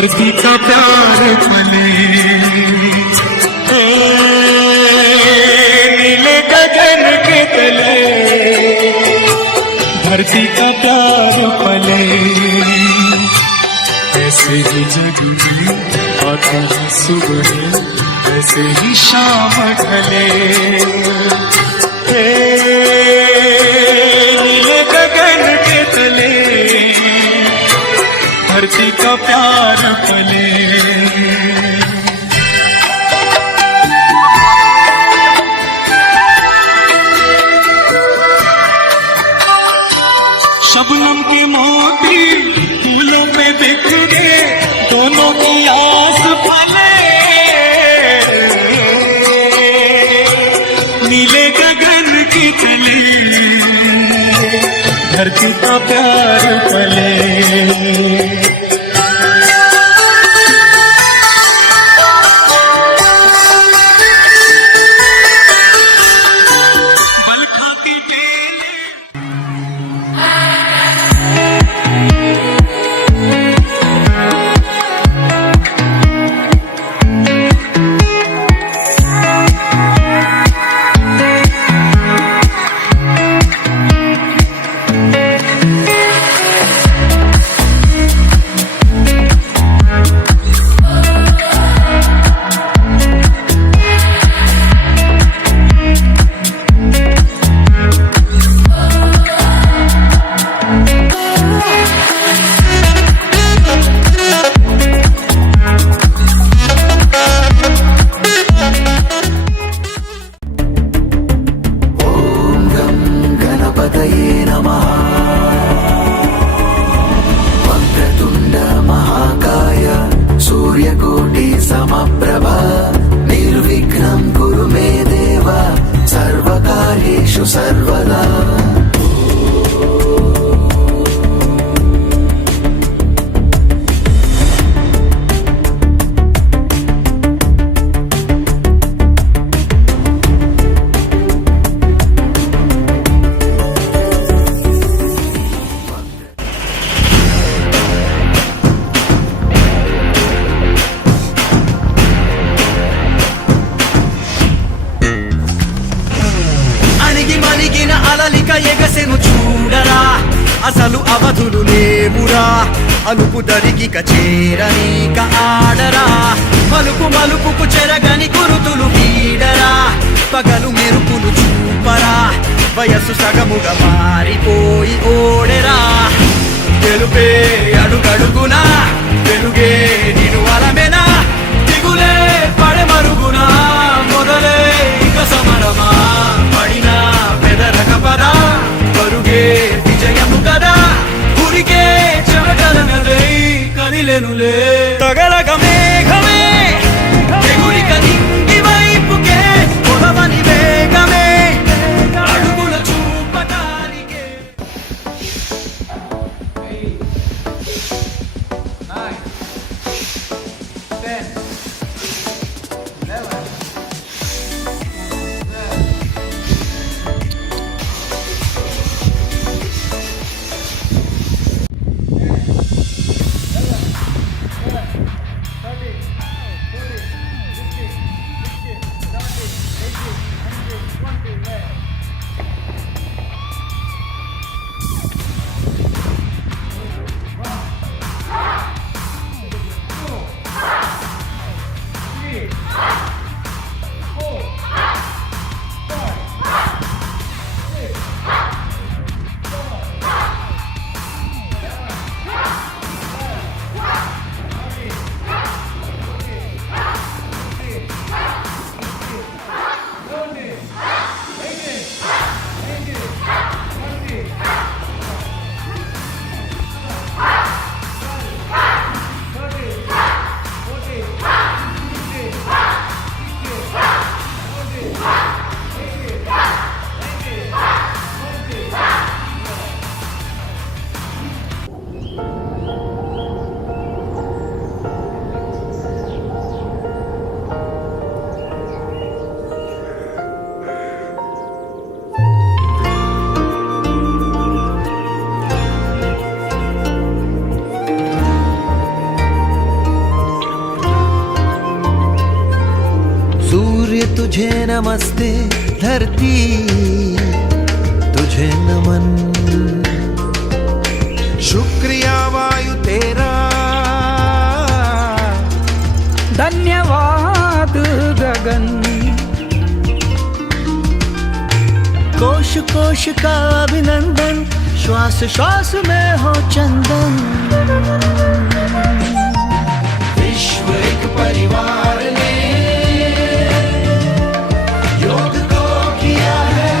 धरती का प्यार पले, नीले गगन के तले धरती का प्यार पले, ऐसे ही जगी आती है सुबह, ऐसे ही शाम ढले। नीले गगन के तले धरती का प्यार पले। शबनम के मोती फूलों पे बिखरे, दोनों की आस फले, नीले गगन की तले धरती का प्यार पले। सर्वदा అలలిక ఎగసెను చూడరా, అసలు అవధులు లేవురా, అలుపు దరికిక చేరనీక ఆడరా, మలుపు మలుపుకు చెరగని గురుతులు వీడరా, పగలు మెరుపులు చూపరా, వయస్సు సగముగా మారిపోయి ఓడెరా, గెలుపే అడుగడుగునా, వెలుగే నిను అలమెనా, దిగులే పడమరుగునా, మొదలే ఇక సమరమా, పడినా పెదరకపరా, పరుగే విజయము కదా, ఉరికే చెమటలనదై కదిలెనులే, తగలగ మేఘమే ఎగురిక నింగి వైపుకే, పొలవని వేగమే అడుగుల చూపటానికే. 9, 10, 11. तुझे नमस्ते धरती, तुझे नमन। शुक्रिया वायु तेरा, धन्यवाद गगन। कोश कोश का अभिनंदन, श्वास श्वास में हो चंदन। विश्व एक परिवार ने योग को किया है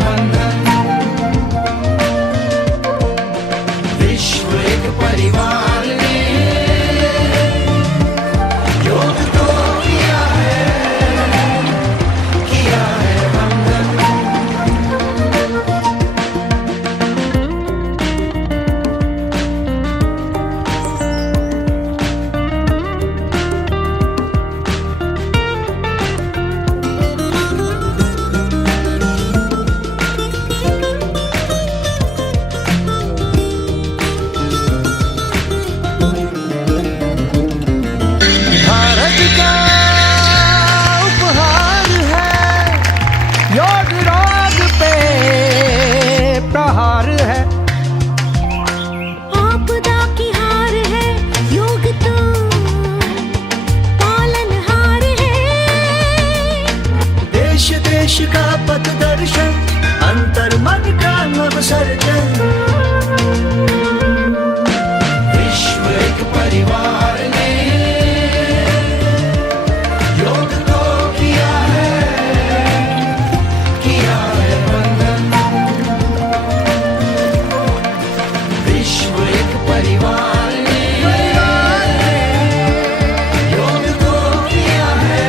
बंधन। विश्व एक परिवार ने योग को किया है बंधन। भारत का उपहार है, योग राग पे प्रहार है। आपदा की हार है, योग तो पालनहार है। देश देश का पथ दर्शन, अंतर मन का नव सर्जन। विश्व एक परिवार ने योग को किया है बंधन। विश्व एक परिवार ने योग को किया है।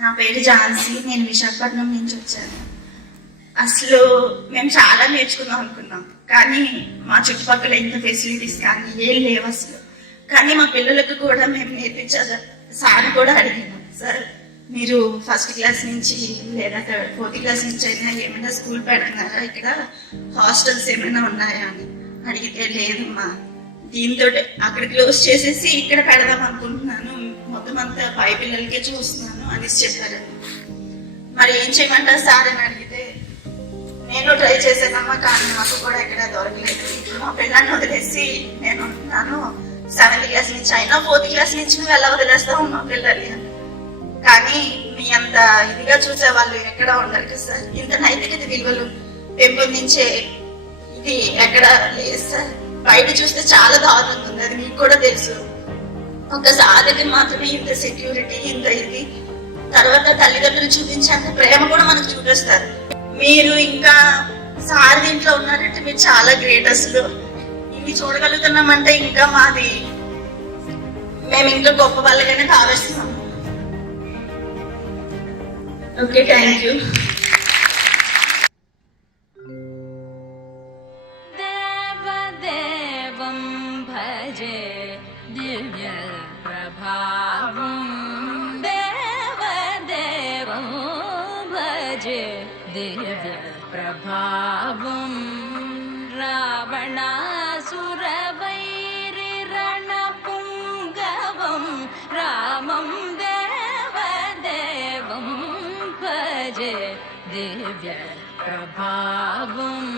నా పేరు ఝాన్సీ, నేను విశాఖపట్నం నుంచి వచ్చాను. అసలు మేము చాలా నేర్చుకుందాం అనుకున్నాం, కానీ మా చుట్టుపక్కల ఇంత ఫెసిలిటీస్ కానీ ఏం లేవు అసలు. కానీ మా పిల్లలకు కూడా మేము నేర్పించాలి. సార్ కూడా అడిగినాం, సార్ మీరు ఫస్ట్ క్లాస్ నుంచి లేదా ఫోర్త్ క్లాస్ నుంచి అయినా ఏమైనా స్కూల్ పెడతారా, ఇక్కడ హాస్టల్స్ ఏమైనా ఉన్నాయా అని అడిగితే లేదమ్మా, దీంతో అక్కడ క్లోజ్ చేసేసి ఇక్కడ పెడదాం అనుకుంటున్నాను, మొత్తం అంతా పై పిల్లలకే చూస్తున్నాను అని చెప్పారు. మరి ఏం చేయమంటారు సార్ అని అడిగితే నేను ట్రై చేశానమ్మా, కానీ నాకు కూడా ఎక్కడ దొరకలేదు. ఇప్పుడు మా పిల్లల్ని వదిలేసి నేను ఉంటున్నాను, 7th క్లాస్ నుంచి అయినా 4th క్లాస్ నుంచి నువ్వు ఎలా వదిలేస్తావు మా పిల్లల్ని అని. కానీ మీ అంత ఇదిగా చూసే వాళ్ళు ఎక్కడ ఉండరు కదా సార్, ఇంత నైతికత విలువలు పెంపొందించే ఇది ఎక్కడ లేదు సార్. బయట చూస్తే చాలా దారుణంగా ఉంది, అది మీకు కూడా తెలుసు. ఒక సాధకి మాత్రమే ఇంత సెక్యూరిటీ, ఇంత ఇది. తర్వాత తల్లిదండ్రులు చూపించేంత ప్రేమ కూడా మనకు చూపిస్తారు. మీరు ఇంకా సార్ దీంట్లో ఉన్నారంటే మీరు చాలా గ్రేట్. అసలు ఇవి చూడగలుగుతున్నామంటే ఇంకా మాది, మేము ఇంకా గొప్ప వాళ్ళగానే భావిస్తున్నాము. Okay, thank you. भजे दिव्य प्रभावं रावणासुरवैरिरणपुङ्गवं रामं देवदेवं भजे दिव्य प्रभावम्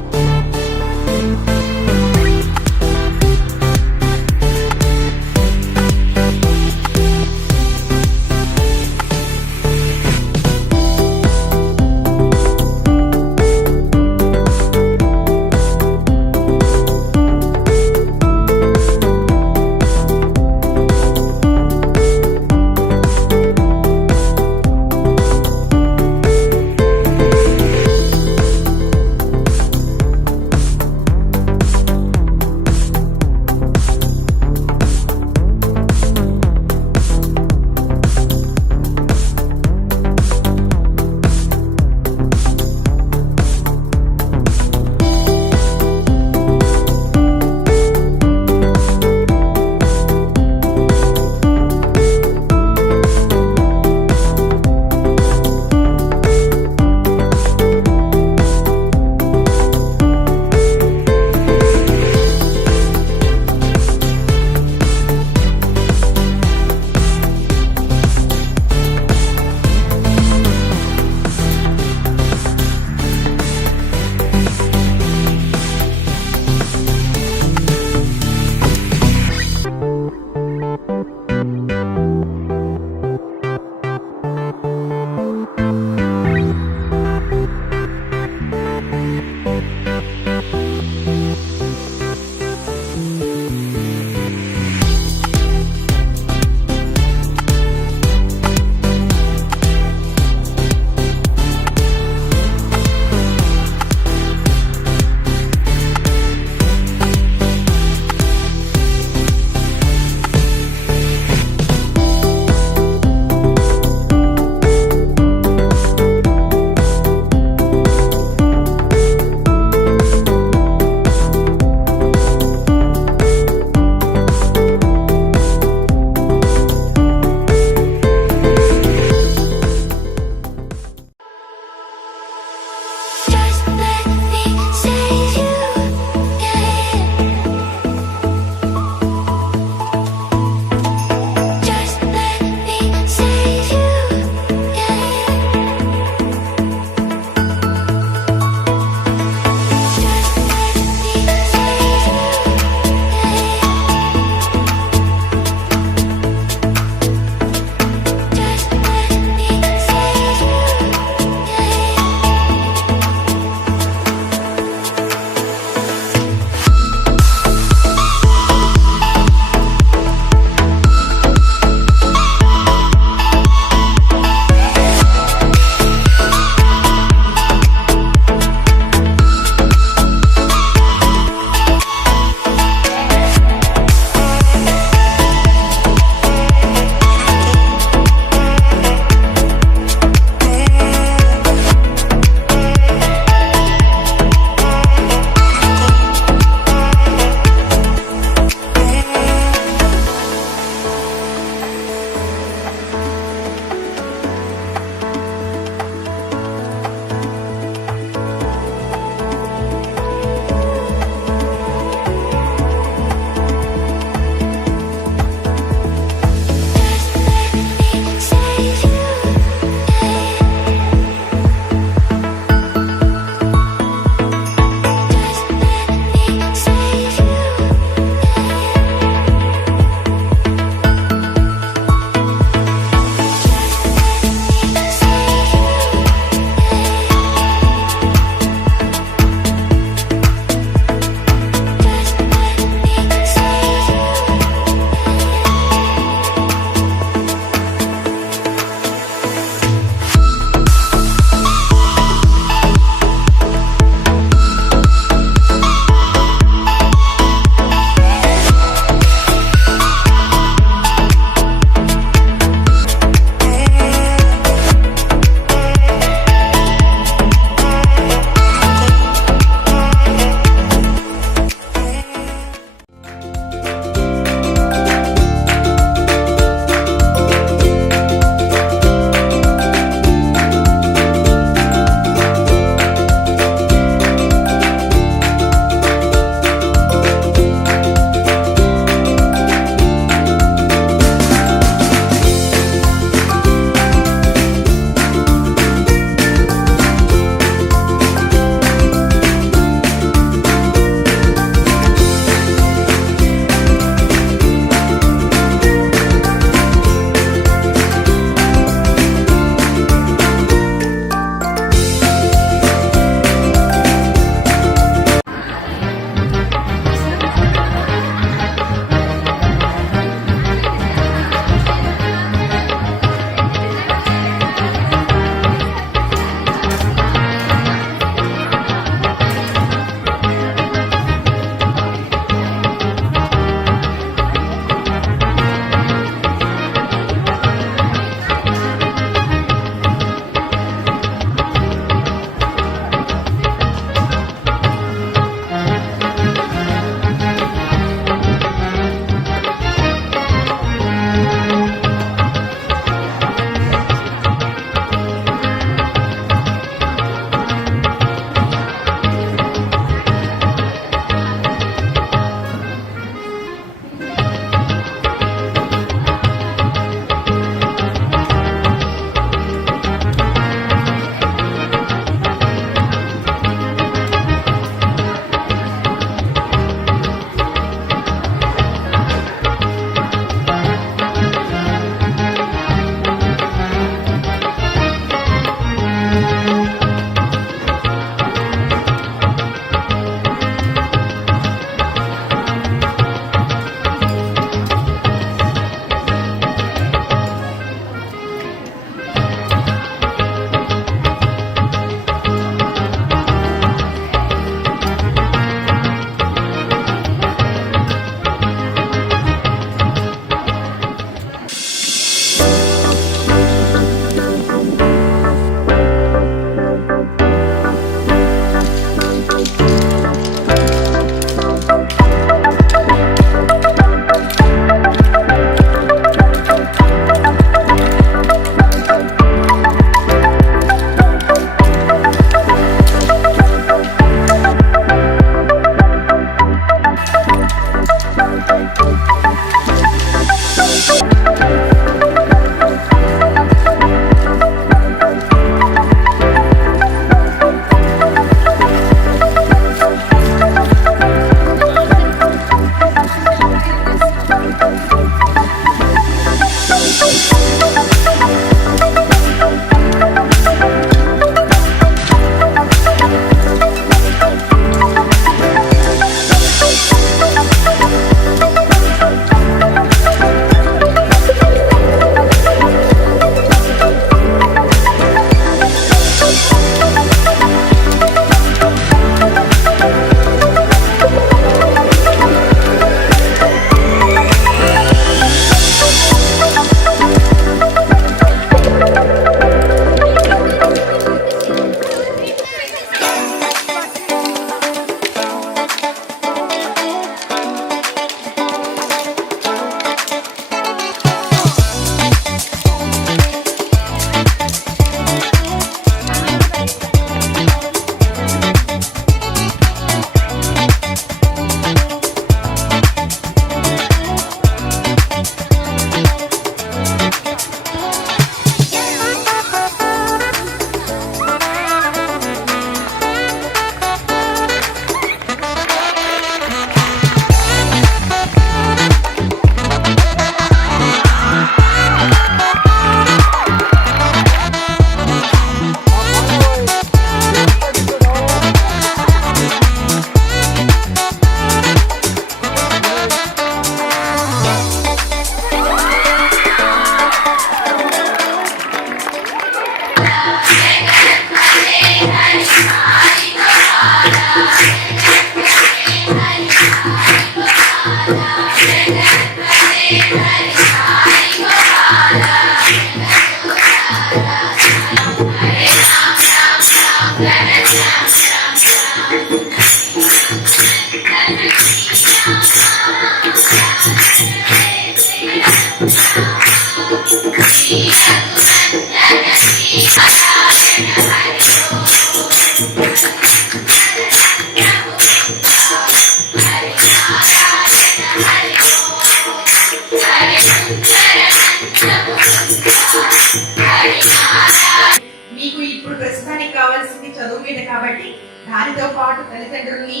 ఇప్పుడు ప్రస్తుతానికి కావాల్సింది చదువు మీద కాబట్టి దానితో పాటు తల్లిదండ్రుల్ని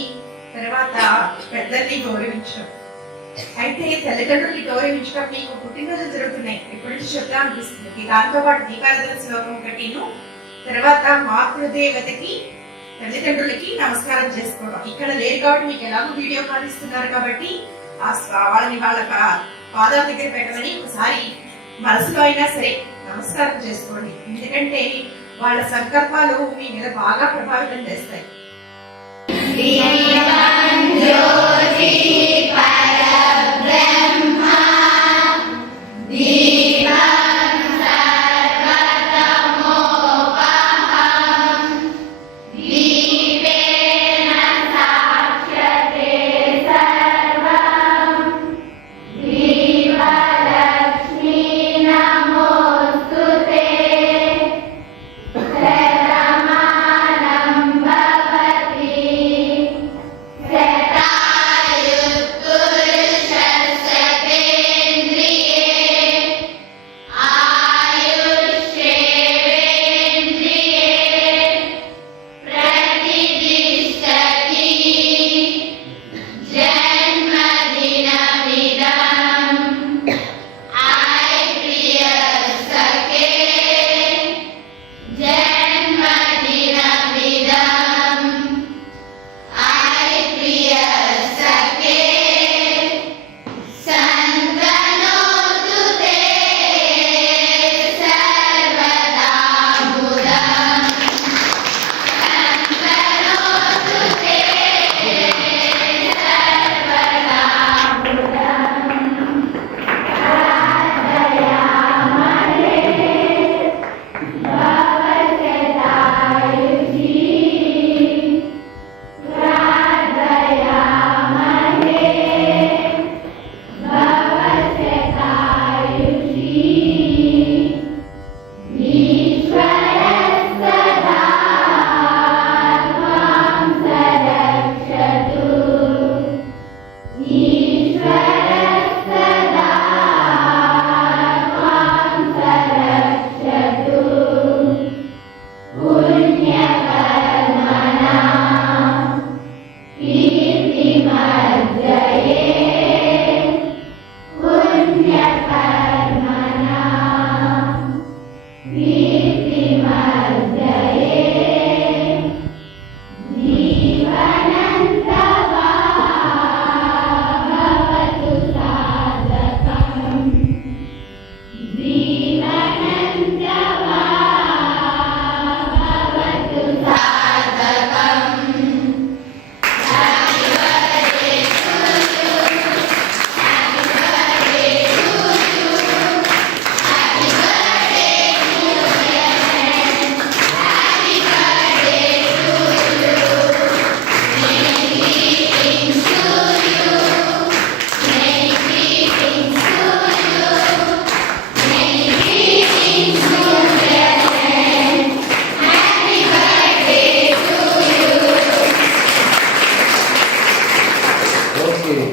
తర్వాత పెద్దల్ని గౌరవించడం. అయితే తల్లిదండ్రుల్ని గౌరవించడం మీకు పుట్టినరోజులు జరుగుతున్నాయి, ఎప్పటి నుంచి చెప్తా అనిపిస్తుంది. దాంతో పాటు దీపారాధన శ్లోకం ఒకటిను, తర్వాత మాతృదేవతకి తల్లిదండ్రులకి నమస్కారం చేసుకోవడం. ఇక్కడ లేరు కాబట్టి మీకు ఎలాగో వీడియో కాల్ ఇస్తున్నారు కాబట్టి వాళ్ళని వాళ్ళ పాదాల దగ్గర పెట్టమని ఒకసారి మనసులో అయినా సరే నమస్కారం చేసుకోండి. ఎందుకంటే వాళ్ళ సంకల్పాలు మీ మీద బాగా ప్రభావితం చేస్తాయి.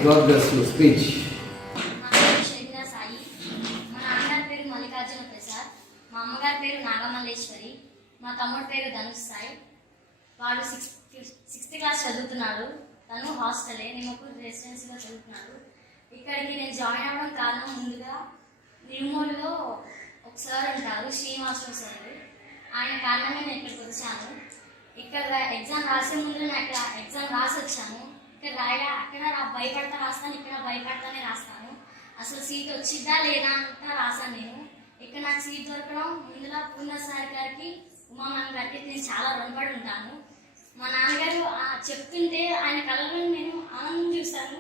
God bless you. Speech. Sai. మా నాన్నగారి పేరు మల్లికార్జున ప్రసాద్, మా అమ్మగారి పేరు నాగమల్లేశ్వరి, మా తమ్ముడి పేరు ధనుష్ సాయి. వాడు సిక్స్త్ క్లాస్ చదువుతున్నాడు. తను హాస్టలే, నిమ్మకూరు రెసిడెన్సీలో చదువుతున్నాడు. ఇక్కడికి నేను జాయిన్ అవ్వడం కారణం, ముందుగా నిరుమూలులో ఒక సార్ ఉంటారు, శ్రీనివాసరావు సార్. ఆయన కారణంగా నేను ఇక్కడికి వచ్చాను. ఇక్కడ ఎగ్జామ్ రాసే ముందు నేను ఎగ్జామ్ రాసి వచ్చాను. అక్కడ భయపడతా రాస్తాను, ఇక్కడ భయపడతానే రాస్తాను. అసలు సీట్ వచ్చిద్దా లేదా అంతా రాశాను నేను. ఇక్కడ నాకు సీట్ దొరకడం ముందులా పూర్ణ సార్ గారికి, ఉమామన్ గారికి నేను చాలా రుణపడి ఉంటాను. మా నాన్నగారు చెప్తుంటే ఆయన కళ్ళలో నేను ఆనందం చూశాను.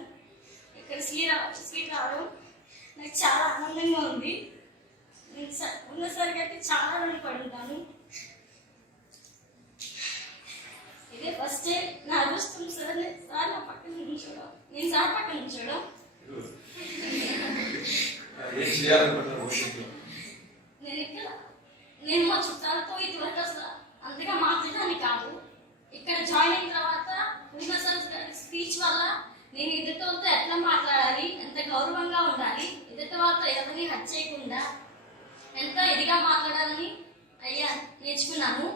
ఇక్కడ సీట్ రావడం నాకు చాలా ఆనందంగా ఉంది. నేను పూర్ణ సార్ గారికి చాలా రుణపడి ఉంటాను. ఇదే ఫస్ట్ నా అదృష్టం సార్. సార్ నా పక్కన నుంచోడం, నేను సార్ పక్కన నుంచోడం. నేను మా చుట్టాలతో ఇదివరకు అసలు అంతగా మాట్లాడడానికి కాదు. ఇక్కడ జాయిన్ అయిన తర్వాత పూర్ణ సార్ స్పీచ్ వల్ల నేను ఎదుటి వాళ్ళతో ఎట్లా మాట్లాడాలి, ఎంత గౌరవంగా ఉండాలి, ఎదుటి వాళ్ళతో ఎవరిని హత్య చేయకుండా ఎంత ఇదిగా మాట్లాడాలని నేర్చుకున్నాను.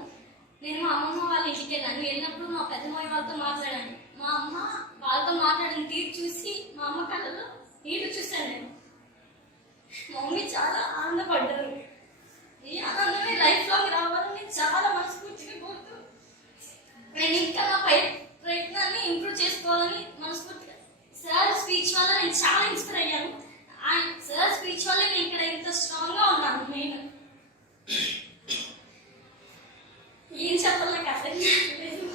నేను మా అమ్మమ్మ వాళ్ళ ఇంటికి వెళ్ళాను. వెళ్ళినప్పుడు మా పెద్దమ్మాయి వాళ్ళతో మాట్లాడాను. మా అమ్మ వాళ్ళతో మాట్లాడిన తీరు చూసి మా అమ్మ కళ్ళలో నీళ్ళు చూశాను నేను. మా మమ్మీ చాలా ఆనందపడ్డారు. ఈ ఆనందమే లైఫ్ లాంగ్ రావాలని చాలా మనస్ఫూర్తిగా కోరుతూ నేను ఇంకా నా ప్రయత్నాన్ని ఇంప్రూవ్ చేసుకోవాలని మనస్ఫూర్తిగా సార్ స్పీచ్ వల్ల నేను చాలా ఇన్స్పైర్ అయ్యాను. అండ్ సార్ స్పీచ్ వల్ల నేను ఇక్కడ ఇంత స్ట్రాంగ్గా ఉన్నాను. నేను ఏం చెప్పాలి నాకు అర్థం కావట్లేదు.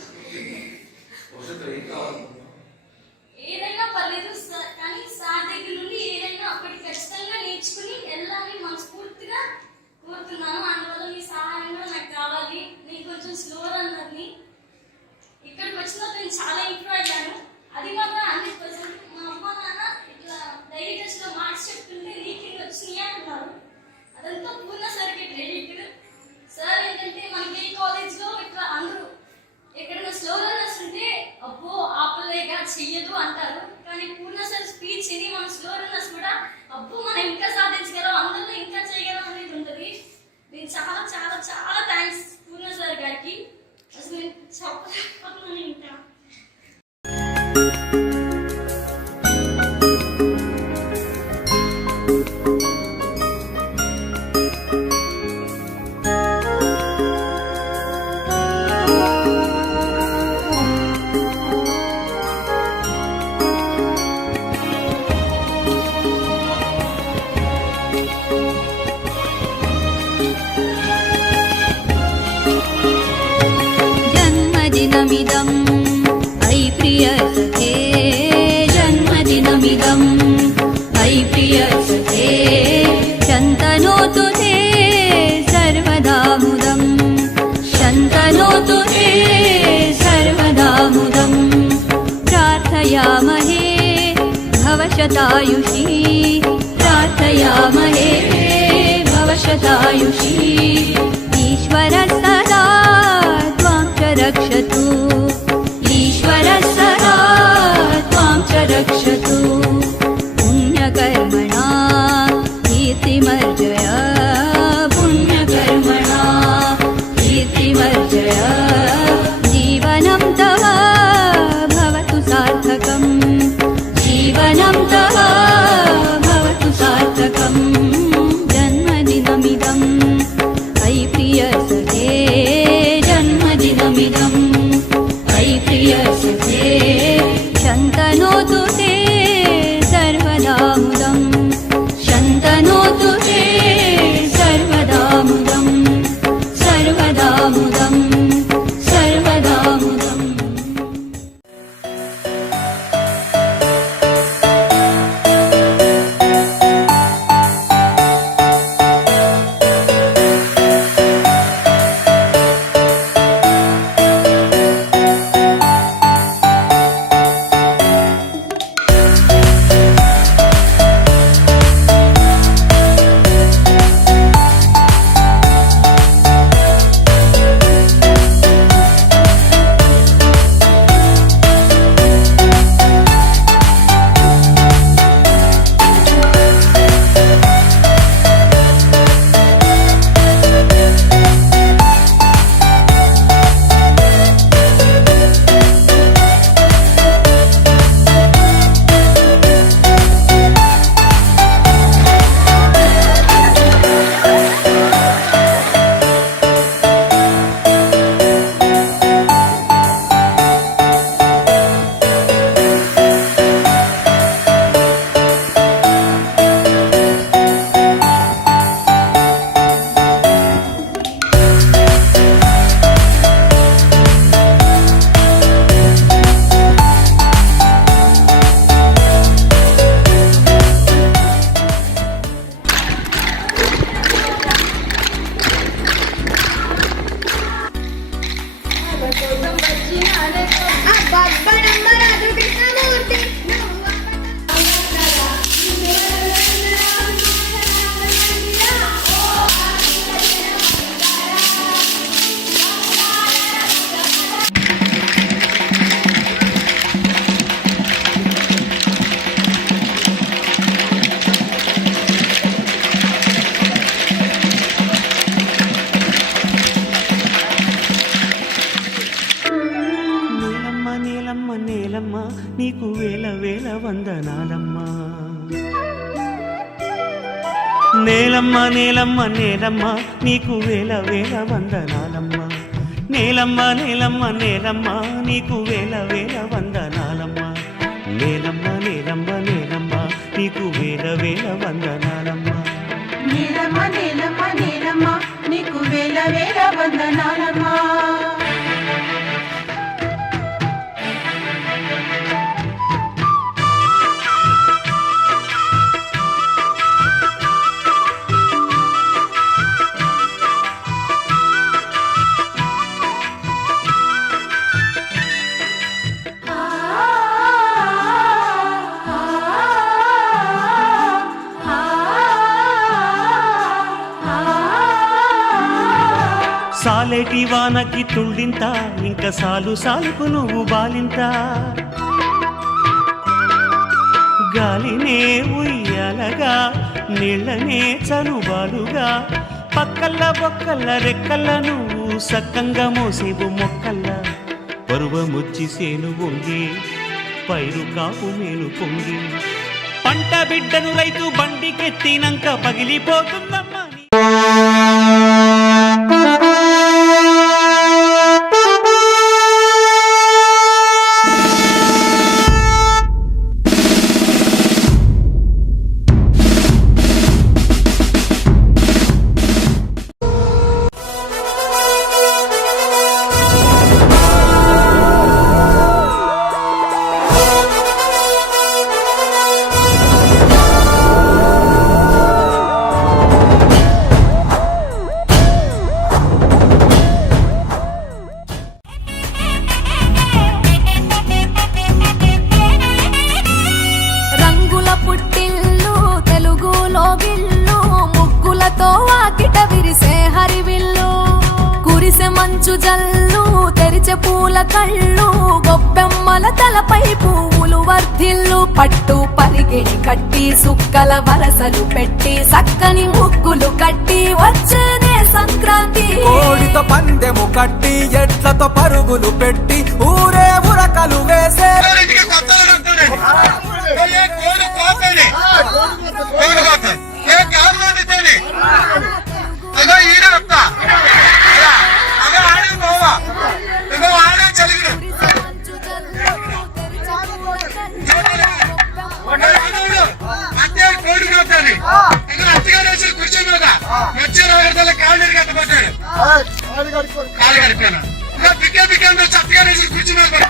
ఏదైనా పర్లేదు సార్, కానీ సార్ దగ్గర నుండి ఏదైనా ఒకటి ఖచ్చితంగా నేర్చుకుని వెళ్ళాలని మనస్ఫూర్తిగా కోరుతున్నాను. అందువల్ల మీ సహాయం కూడా నాకు కావాలి. నేను కొంచెం స్లో రన్నర్ని. ఇక్కడికి వచ్చినప్పుడు నేను చాలా ఇంప్రూవ్ అయ్యాను. అది మాత్రం 100%. మా అమ్మ నాన్న ఇట్లా డైలీ టెస్ట్లో మార్క్స్ చెప్తుంటే నీకు ఇన్ని వచ్చినాయి అంటున్నారు. అదంతా పూర్ణ సార్కి క్రెడిట్. సార్ ఏంటంటే మనకి ఏ కాలేజ్లో ఇట్లా అందరూ ఎక్కడైనా స్లో రన్నర్స్ ఉంటే అబ్బో ఆపలేగా చెయ్యదు అంటారు. కానీ పూర్ణ సార్ స్పీచ్ ఇది మన స్లో రన్నర్స్ కూడా అబ్బో మనం ఇంకా సాధించగలం, అందరిలో ఇంకా చేయగలం అనేది ఉంటుంది. నేను చాలా చాలా చాలా థ్యాంక్స్ పూర్ణ సార్ గారికి. అసలు నేను చెప్పలేకపోతున్నాను ఇంకా. जन्मदिनमिदं ऐ प्रिय सखे, जन्मदिनमिदं ऐ प्रिय सखे, शन्तनोतु ते सर्वदा मुदं, शन्तनोतु ते सर्वदा मुदं, प्रार्थयामहे भवशतायुषी, प्रार्थयामहे भवशतायुषी, ईश्वरः सदा रक्षतु, ईश्वरः सदा त्वां च रक्षतु, पुण्यकर्मणा कीर्तिमर्जय, पुण्यकर्मणा कीर्तिमर्जय, जीवनं तव भवतु सार्थकं, जीवनं तव भवतु सार्थकं, जन्मदिनमिदं ऐ प्रिय सखे, जन्मदिनमिदं ऐ प्रिय सखे, शन्तनोतु ते सर्वदा मुदं, शन्तनोतु ते सर्वदा मुदं, सर्वदा मुदं, सर्वदा मुदम्. వందనాలమ్మా. నేలమ్మ నేలమ్మ నేలమ్మ నీకు వేల వేల వందనాలమ్మా. నేలమ్మ నేలమ్మ నేలమ్మ నీకు వేల వేల వందనాలమ్మా. నేలమ్మ నేలమ్మ నేలమ్మ నీకు వేల వేల వందనాలమ్మా. నీలమ్మ నీలమ్మ నీలమ్మ నీకు వేల వేల వందనాలమ్మా. సాలేటి వానకి తుళ్ళింత ఇంక సాలు సాలుకు నువ్వు బాలింత. గాలినే ఉయ్యాలగా నీళ్ళనే చనుబాలుగా పక్కల్ల బొక్కల్ల రెక్కల్ల నువ్వు సక్కంగా మోసేవు మొక్కల్ల. పరువముచ్చి సేను వంగి పైరు కాపు మేలు పొంగి పంట బిడ్డను రైతు బండికెత్తినంక పగిలిపోతుందమ్మా. జల్లు తెరిచే పూల కళ్ళు గొప్పెమ్మల తలపై పువ్వులు వర్ధిల్లు పట్టు పరిగెడి కట్టి సుక్కల వరసలు పెట్టి సక్కని ముగ్గులు కట్టి వచ్చేనే సంక్రాంతి. కోడితో పందెము కట్టి ఎట్లతో పరుగులు పెట్టి ఊరే ఉరకలు వేసే కాలు గడిపాను బిగ్గా బిగ్గా చక్కగా కూర్చున్నారు.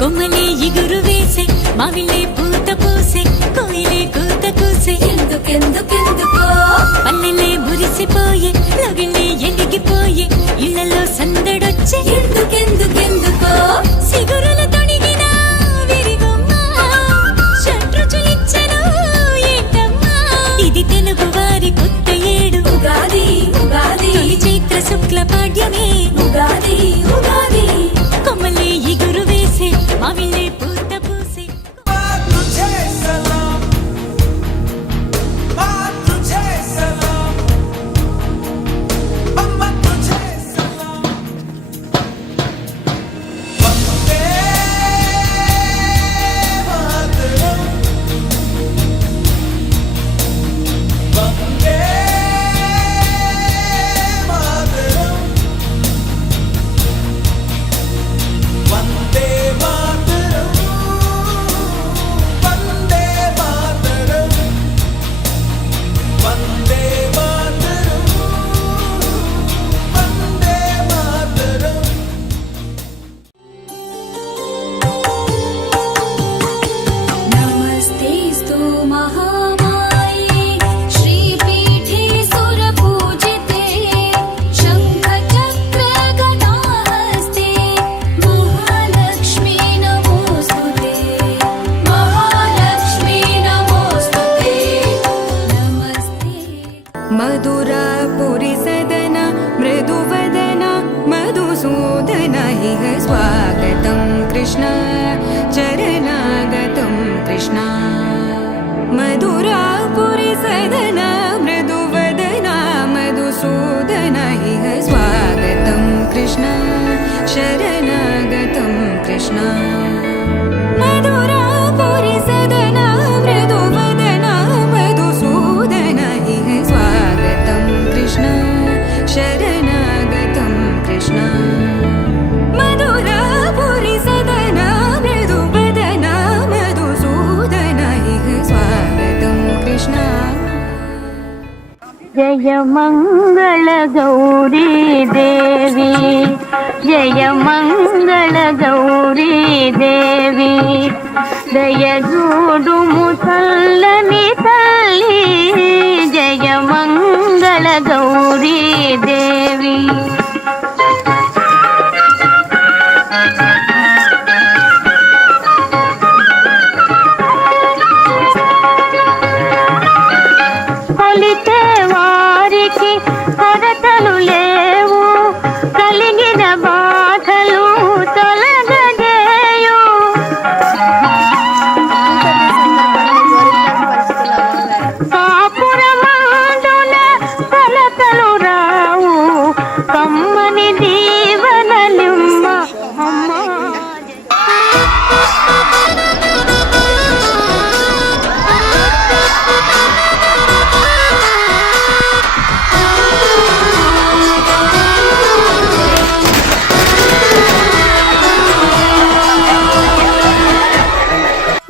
కొమ్మలే ఇగురు వేసే మావిలే పూత పూసే కోయిలే కూత కూసే ఎందుకెందుకెందుకో పల్లెలే మురిసిపోయే లగిలే ఎగిగిపోయే ఇళ్లలో సందడొచ్చే ఎందుకెందుకెందుకో సిగురుల తొడిగిన విరిగొమ్మ షట్రుచులిచ్చను ఏంటమ్మ శుక్ల పాడ్యమే ఉగాది ఉగాది కొమ్మలే ఇగురు వేసే మావిలే పూత పూసే तुझे सलाम तुझे सलाम अम्मा तुझे सलाम वंदे मातरम वंदे मातरम वंदे मातरम वंदे मातरम वंदे मातरम वंदे मातरम नमस्तेस्तु महामाये श्रीपीठे सुरपूजिते शङ्खचक्र गदाहस्ते महालक्ष्मी नमोस्तुते महालक्ष्मी नमोस्तुते नमस्ते मधुरापुरी सदना मृदुवदना मधुसूदन इह स्वागतं कृष्ण चरणागतं कृष्ण मधुरापुरी सदना मृदुवदना मधुसूदन इह स्वागतं कृष्ण शरणागतं कृष्ण मधुरापुरी सदना मृदुवदना मधुसूदन इह स्वागतं कृष्ण शरणागतं कृष्ण मधुरापुरी सदना मृदुवदना मधुसूदन इह स्वागतं कृष्ण जय मंगल गौरी देवी जय मंगल गौरी देवी दयजूडु मुसल्लनि तल्ली जय मंगल गौरी देवी కొలితే వారికి కొరతలు లేవు కలిగిన బాధలు తొలగజేయు కాపురమందున కలతలు రావు కమ్మని దీవనలిమ్మ అమ్మా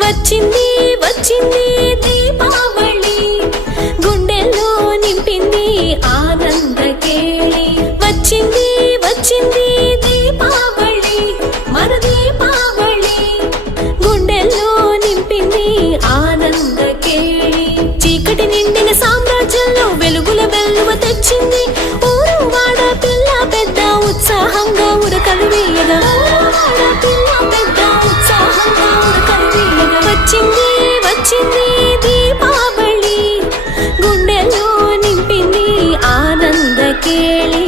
వచ్చింది వచ్చింది దీపావళి గుండెల్లో నింపింది ఆనంద కేళి వచ్చింది వచ్చింది దీపావళి మన దీపావళి గుండెల్లో నింపింది ఆనంద కేళి చీకటి నిండిన సామ్రాజ్యంలో వెలుగుల వెల్లువ తెచ్చింది ఊరు వాడ పిల్ల పెద్ద ఉత్సాహంగా ఉరకలు వేయగా పిల్ల పెద్ద ఉత్సాహంగా ఉరకలు వేయగా వచ్చింది వచ్చింది దీపావళి గుండెల్లో నింపింది ఆనంద కేళి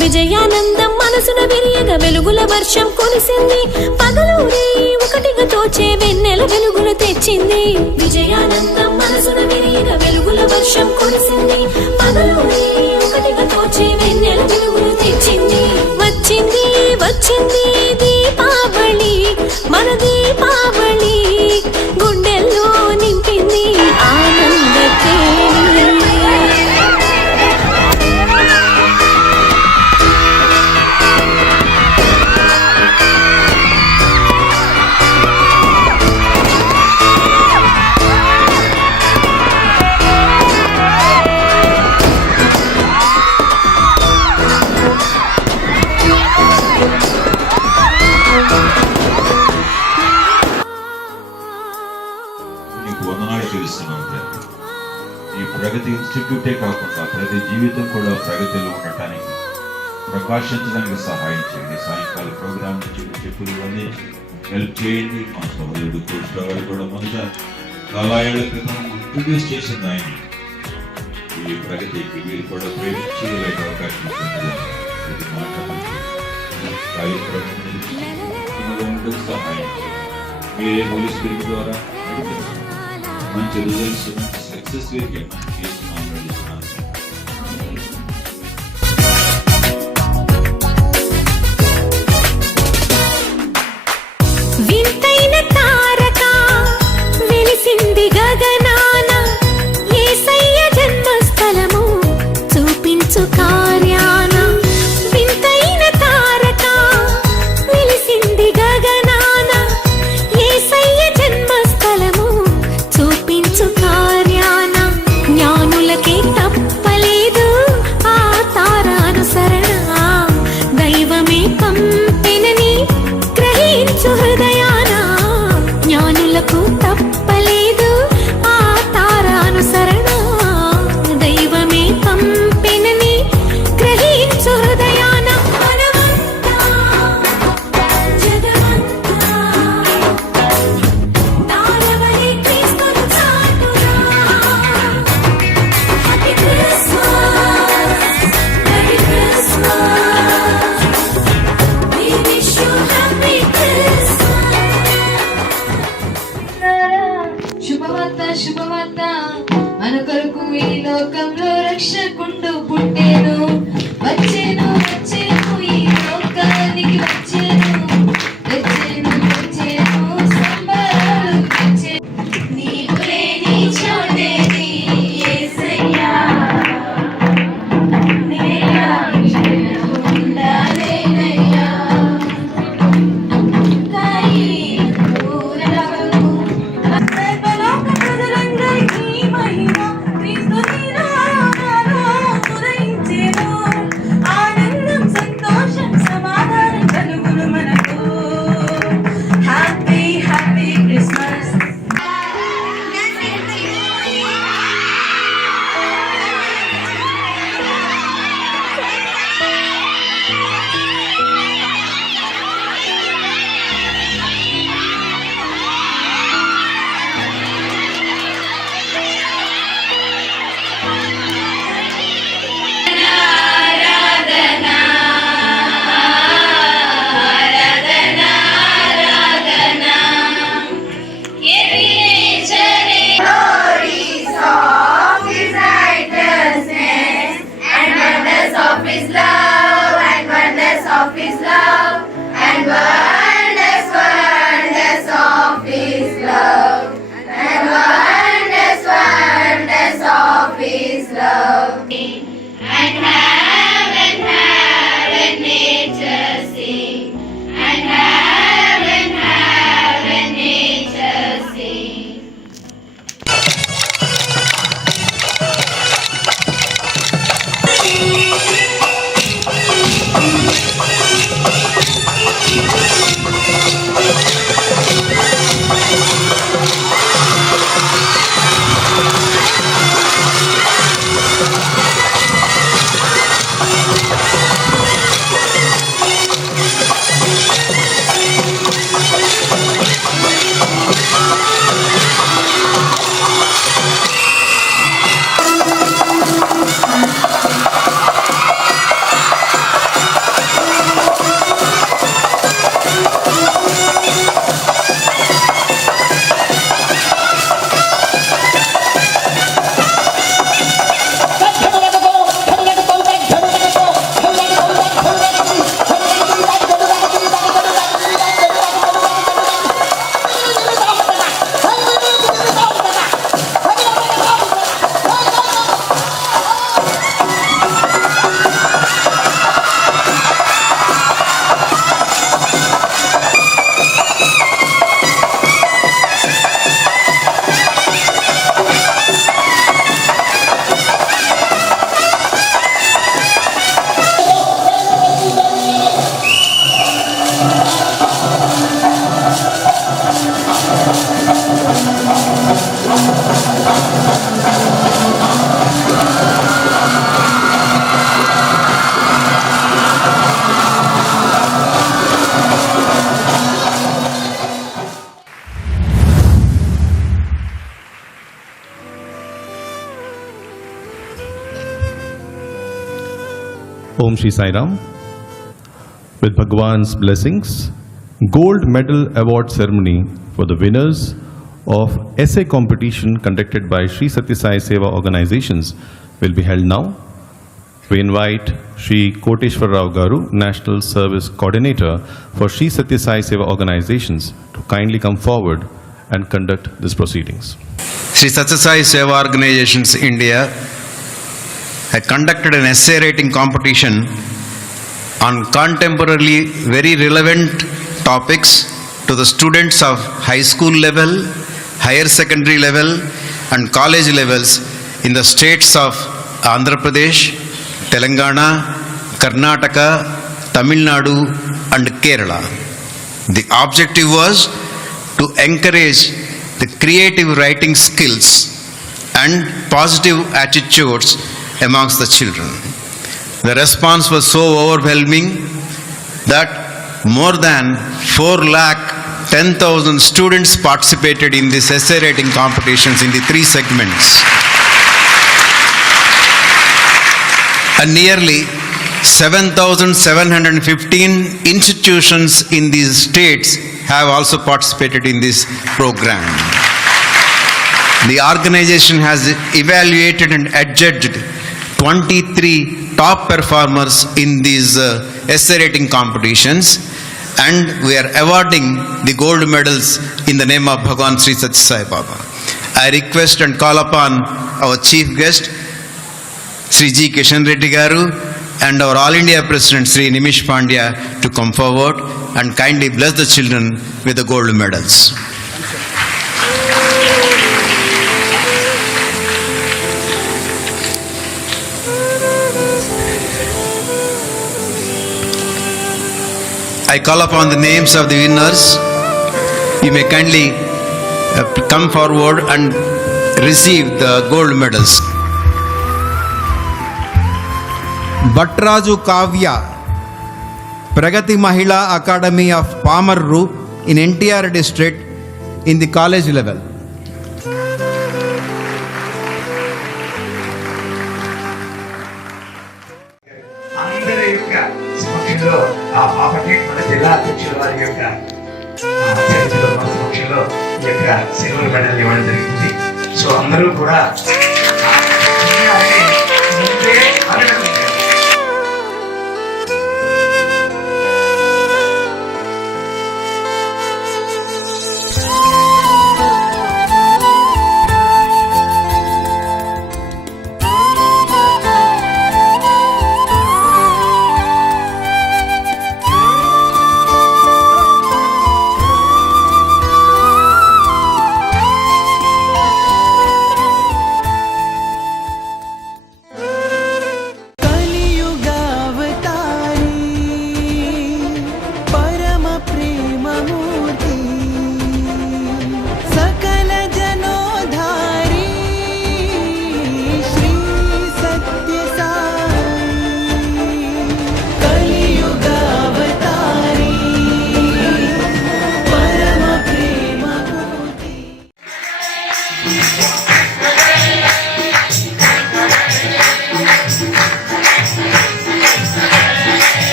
విజయానందం మనసున విరియగ వెలుగుల వర్షం కురిసింది పగలూరి ఒకటిగా తోచే వెన్నెల వెలుగులు తెచ్చింది విజయానందం మనసున విరియగ వెలుగుల వర్షం కురిసింది పగలూరి ఒకటిగా తోచే వెన్నెల వెలుగులు తెచ్చింది వచ్చింది వచ్చింది దీపావళి మన దీపావళి గుండెల్లో నింపింది ఆనంద కేళి ప్రతి ఇన్స్టిట్యూటే కాకుండా ప్రతి జీవితం కూడా ప్రగతిలో ఉండటానికి ప్రకాశించడానికి సహాయం చేయండి. సాయంకాల ప్రోగ్రామ్ నుంచి చెప్పులు హెల్ప్ చేయండి. మా సహోదరుడు కూర్చోవాలి కూడా మొదట 40 ఏళ్ల క్రితం ఇంట్రడ్యూస్ చేసింది ఆయన. ఈ ప్రగతికి వీరు కూడా ప్రేమించి ఇలాంటి అవకాశం ఇచ్చింది. ప్రతి మాట కార్యక్రమం సహాయం చేయండి. మీరే హోలీ స్పిరిట్ ద్వారా మంచి రిజల్ట్స్, మంచి సక్సెస్ వీరికి చేస్తున్నాం. వింతైన తారక వెలిసింది గగనాన, యేసయ్య జన్మస్థలము చూపించు కార్యాన. వింతైన తారక వెలిసింది గగనాన, యేసయ్య జన్మస్థలము చూపించు కార్యాన. జ్ఞానులకే తప్పలేదు ఆ తారానుసరణ, దైవమే పంపెనని గ్రహించు హృదయాన. జ్ఞానులకు తప్పలేదు ఆ తారానుసరణ, దైవమే పంపెనని గ్రహించు హృదయాన. మనమంతా జగమంతా తారవలే క్రీస్తును చాటురా. Happy Christmas, merry Christmas, we wish you happy Christmas. శుభవార్త శుభవార్త, మన కొరకు ఈ లోకంలో రక్షకుండు పుట్టేను. వచ్చేను వచ్చేను ఈ లోకానికి వచ్చేను, వచ్చేను వచ్చేను సంబరాలు తెచ్చేను. నీవు లేని చోటేది యేసయ్యా, నేలా ఉండాలేనయ్యా. సర్వలోక ప్రజలందరికీ మహిమ, క్రీస్తు నీనామములో ఉదయించు Om Shri Sai Ram. With Bhagwan's blessings, Gold Medal Award ceremony for the winners of essay competition conducted by Shri Satya Sai Seva organizations will be held now. We invite Shri Koteshwar Rao Garu, National Service Coordinator for Shri Satya Sai Seva organizations, to kindly come forward and conduct these proceedings. Sri Satya Sai Seva Organizations India had conducted an essay writing competition on contemporarily very relevant topics to the students of high school level, higher secondary level and college levels in the states of Andhra Pradesh, Telangana, Karnataka, Tamil Nadu and Kerala. The objective was to encourage the creative writing skills and positive attitudes amongst the children. The response was so overwhelming that more than 4,10,000 students participated in these essay writing competitions in the 3 segments. And nearly 7,715 institutions in these states have also participated in this program. The organization has evaluated and adjudged 23 top performers in these essay writing competitions, and we are awarding the gold medals in the name of Bhagwan Sri Satya Sai Baba. I request and call upon our chief guest, Sri G. Kishan Reddy Garu, and our All India President, Sri Nimish Pandya, to come forward and kindly bless the children with the gold medals. I call upon the names of the winners. You may kindly come forward and receive the gold medals. Bhattraju Kavya, Pragati Mahila Academy of Pamarru in NTR district in the college level. అందరి యొక్క సమక్షంలో ఆ పాపకి మన జిల్లా అధ్యక్షుల వారి యొక్క చరిత్రలో మన సమక్షంలో ఈ యొక్క సిల్వర్ మెడల్ ఇవ్వడం జరిగింది. సో అందరూ కూడా ముందే అనడం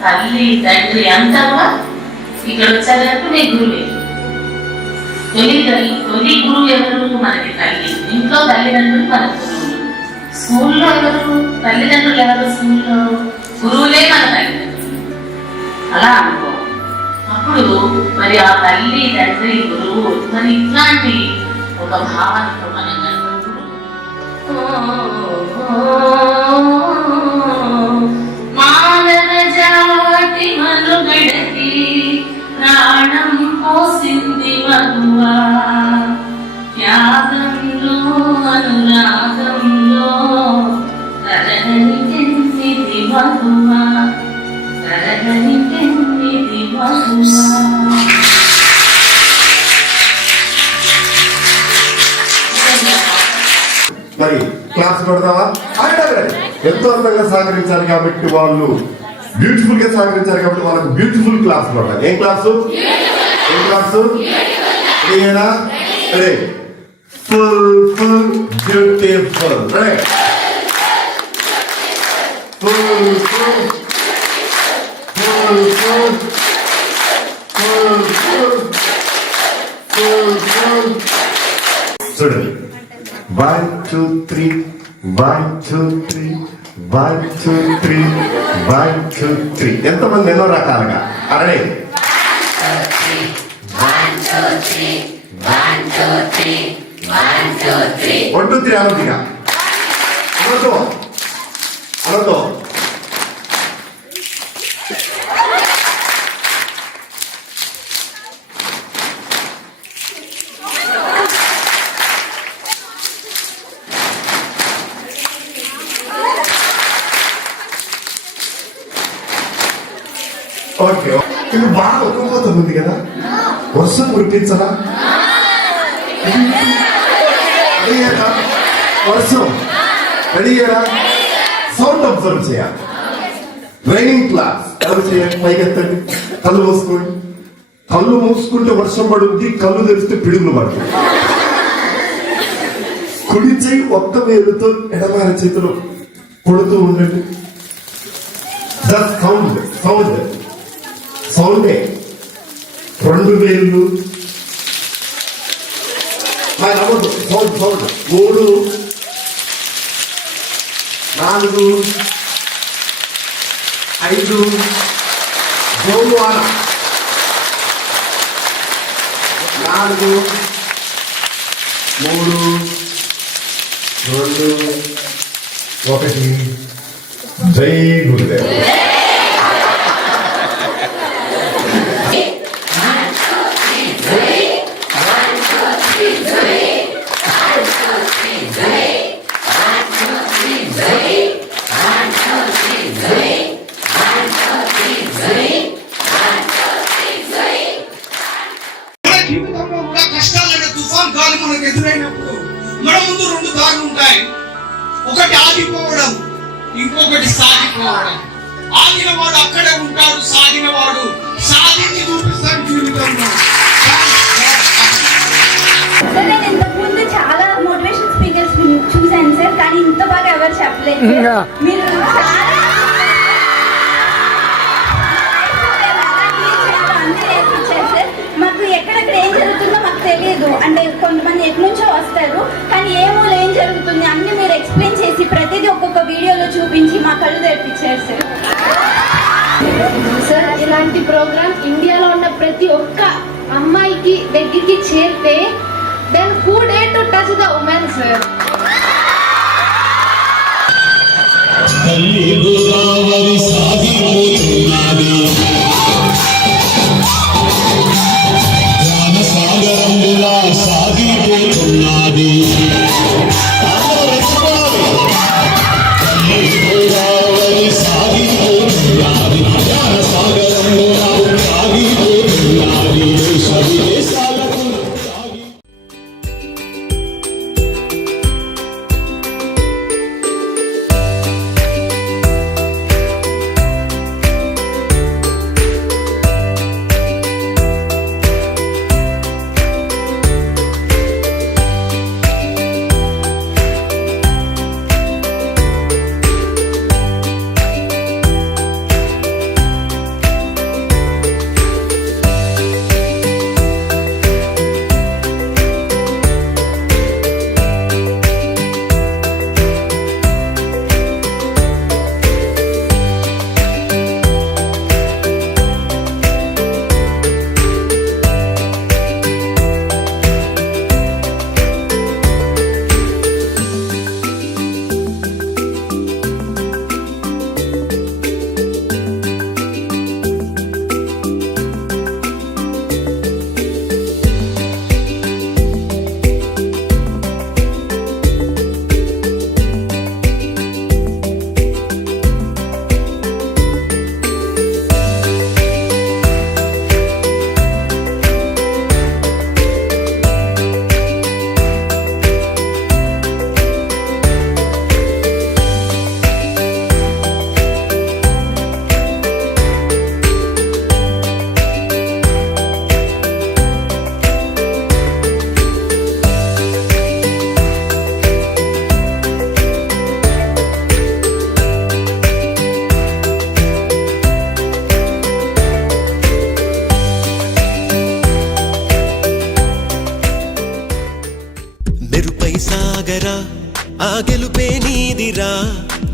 తల్లి తండ్రి అంతా ఇక్కడ వచ్చారంటే మీ గురువే. తొలి గురువు ఎవరు? మనకి తల్లి. ఇంట్లో తల్లిదండ్రులు మన గురువులు. స్కూల్లో ఎవరు? తల్లిదండ్రులు ఎవరు? స్కూల్లో గురువులే మన తల్లిదండ్రులు. అలా అనుకో. అప్పుడు మరి ఆ తల్లి తండ్రి గురువు మరి ఇట్లాంటి ఒక భావనతో మనం మానవ జాతి మనుగడకి ప్రాణం పోసింది మగువా, త్యాగంలో అనురాగంలో తరగని మగువా. క్లాస్ కొడదామా? ఎంతో అందంగా సహకరించారు కాబట్టి వాళ్ళు బ్యూటిఫుల్ గా సహకరించారు కాబట్టి వాళ్ళకు బ్యూటిఫుల్ క్లాస్ కొడతారు. ఏం క్లాసు? ఏం క్లాసు? ఏనా? అరే ఫుల్ ఫుల్ బ్యూటిఫుల్. అరే full full full full full full full full. చూడండి 1 2 3 1 2 3 1 2 3 1 2 3. ఎంతమంది ఎన్నో రకాలుగా అరే 1 2 3 1 2 3 1 2 3 1 2 3 అనొద్దుగా అనొద్దు. ఓకే ఇది బాగా ఒక్కపోతుంది ఉంది కదా, వర్షం కురిపించరా? అడిగారా వర్షం? అడిగారా? సౌండ్ అబ్జర్వ్ చేయాలి. రైనింగ్ క్లాస్ ఎవరు చేయండి? పైకెత్తండి, కళ్ళు మూసుకోండి. కళ్ళు మూసుకుంటే వర్షం పడుద్ది, కళ్ళు తెరిస్తే పిడుగులు పడుతుంది. కుడి చేయి ఒక్క వేలుతో ఎడమారి చేతులు కొడుతూ ఉండండి. Sound sound సౌండే. 2 వేళ్ళు అవ్వదు. సౌండ్ సౌండ్ 3 4 5 సోమవారం 4 3 2 1. జై గురుదేవ్. జీవితంలో కూడా కష్టాలనే తుఫాన్ గాలి మనకు ఎదురైనప్పుడు మన ముందు 2 దారులు ఉంటాయి. ఒకటి ఆగిపోవడం, ఇంకొకటి సాగిపోవడం. ఆగిన వాడు అక్కడే ఉంటాడు, సాగిన వాడు సాధించి చూపిస్తాడు జీవితంలో. నేను ఇంతకుముందు చాలా మోటివేషన్ స్పీకర్స్ చూశాను సార్, కానీ ఇంత బాగా ఎవరు చెప్పలేదు. మీరు చాలా ఎక్కడెక్కడ ఏం జరుగుతుందో మాకు తెలియదు. అంటే కొంతమంది ఎక్కడి నుంచో వస్తారు, కానీ ఏమో ఏం జరుగుతుంది అన్ని మీరు ఎక్స్ప్లెయిన్ చేసి ప్రతిదీ ఒక్కొక్క వీడియోలో చూపించి మా కళ్ళు తెరిపించారు సార్. సార్ ఇలాంటి ప్రోగ్రామ్ ఇండియాలో ఉన్న ప్రతి ఒక్క అమ్మాయికి దగ్గరికి చేరితే then who dare to touch the women sir.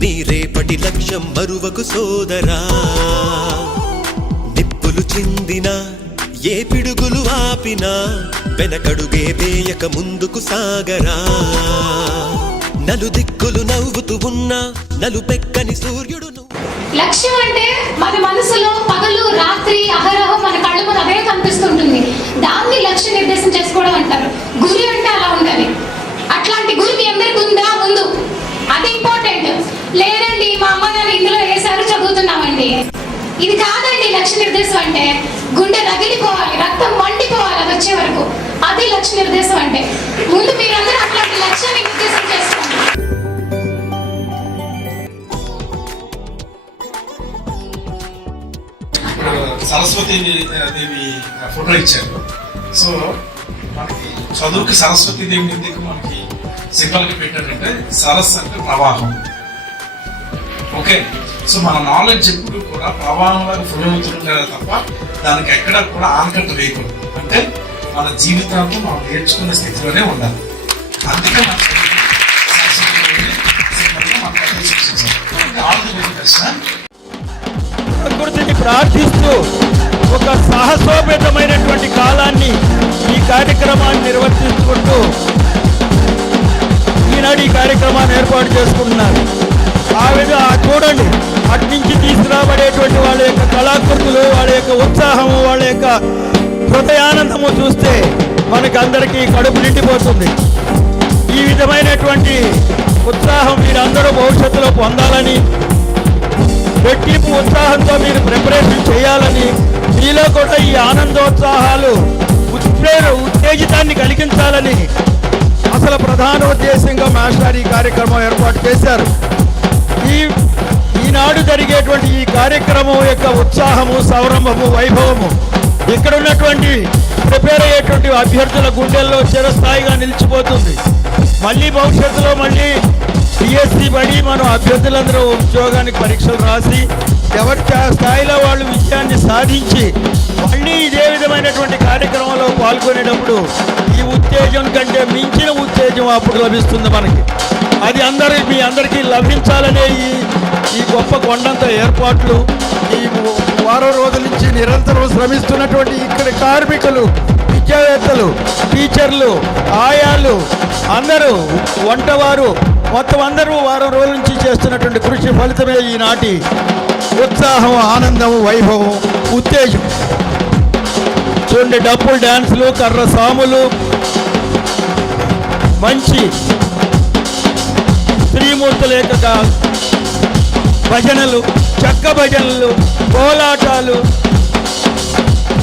నీ రేపటి లక్ష్యం మరువకు సోదరా. నిప్పులు చిందినా ఏ పిడుగులు ఆపినా వెనకడుగే వేయక ముందుకు సాగరా. నలుదిక్కులు నవ్వుతూ ఉన్నా నలుపెక్కని సూర్యుడు. లక్ష్యం అంటే మన మనసులో పగలు రాత్రి అహరహం మన కళ్ళ ముందు అదే కనిపిస్తుంటుంది. దాన్ని లక్ష్య నిర్దేశం చేసుకోవడం అంటారు. గురి అంటే అలా ఉండాలి. అట్లాంటి గురి మీ అందరికి ఉందా? ముందు అది ఇంపార్టెంట్. లేదండి మా అమ్మ నాన్న ఇందులో వేసారు చదువుతున్నామండి, ఇది కాదండి లక్ష్య నిర్దేశం అంటే. గుండె రగిలిపోవాలి, రక్తం మండిపోవాలి అది వచ్చే వరకు. అది లక్ష్య నిర్దేశం అంటే. ముందు మీరందరూ అట్లాంటి లక్ష్యాన్ని నిర్దేశం చేసుకోండి. సరస్వతి దేవి ఫోటో ఇచ్చారు. సో మనకి చదువుకి సరస్వతి దేవి ఎందుకు మనకి సింబల్ కి పెట్టారంటే సరస్సు అంటే ప్రవాహం. ఓకే, సో మన నాలెడ్జ్ ఎప్పుడు కూడా ప్రవాహంలో ఫ్లో అవుతుంటారే తప్ప దానికి ఎక్కడ కూడా ఆనకట్ట వేయకూడదు. అంటే మన జీవితాంతం మనం నేర్చుకునే స్థితిలోనే ఉండాలి. అందుకే మన ప్రకృతిని ప్రార్థిస్తూ ఒక సాహసోపేతమైనటువంటి కాలాన్ని ఈ కార్యక్రమాన్ని నిర్వర్తించుకుంటూ ఈనాడు ఈ కార్యక్రమాన్ని ఏర్పాటు చేసుకుంటున్నారు. ఆ విధంగా చూడండి, అట్నుంచి తీసుకురాబడేటువంటి వాళ్ళ యొక్క కళాకృతులు, వాళ్ళ యొక్క ఉత్సాహము, వాళ్ళ యొక్క హృదయానందము చూస్తే మనకి అందరికీ కడుపు నిండిపోతుంది. ఈ విధమైనటువంటి ఉత్సాహం మీరందరూ భవిష్యత్తులో పొందాలని, రెట్టింపు ఉత్సాహంతో మీరు ప్రిపరేషన్ చేయాలని, మీలో కూడా ఈ ఆనందోత్సాహాలు ఉత్తేజితాన్ని కలిగించాలని అసలు ప్రధాన ఉద్దేశంగా మాస్టర్ ఈ కార్యక్రమం ఏర్పాటు చేశారు. ఈనాడు జరిగేటువంటి ఈ కార్యక్రమం యొక్క ఉత్సాహము, సౌరంభము, వైభవము ఇక్కడ ఉన్నటువంటి ప్రిపేర్ అయ్యేటువంటి అభ్యర్థుల గుండెల్లో చిరస్థాయిగా నిలిచిపోతుంది. మళ్ళీ భవిష్యత్తులో మళ్ళీ బిఎస్సి పడి మనం అభ్యర్థులందరూ ఉద్యోగానికి పరీక్షలు రాసి ఎవరి స్థాయిలో వాళ్ళు విజయాన్ని సాధించి మళ్ళీ ఇదే విధమైనటువంటి కార్యక్రమంలో పాల్గొనేటప్పుడు ఈ ఉత్తేజం కంటే మించిన ఉత్తేజం అప్పుడు లభిస్తుంది మనకి. అది మీ అందరికీ లభించాలనే ఈ గొప్ప కొండంత ఏర్పాట్లు, ఈ వారం రోజుల నుంచి నిరంతరం శ్రమిస్తున్నటువంటి ఇక్కడ కార్మికులు, విద్యావేత్తలు, టీచర్లు, ఆయాలు, అందరూ వంటవారు, మొత్తం అందరూ వారం రోజుల నుంచి చేస్తున్నటువంటి కృషి ఫలితమే ఈనాటి ఉత్సాహం, ఆనందం, వైభవం, ఉత్తేజం. చూడండి, డప్పులు, డ్యాన్సులు, కర్ర సాములు, మంచి శ్రీమూర్తుల యొక్క భజనలు, చెక్క భజనలు, కోలాటాలు,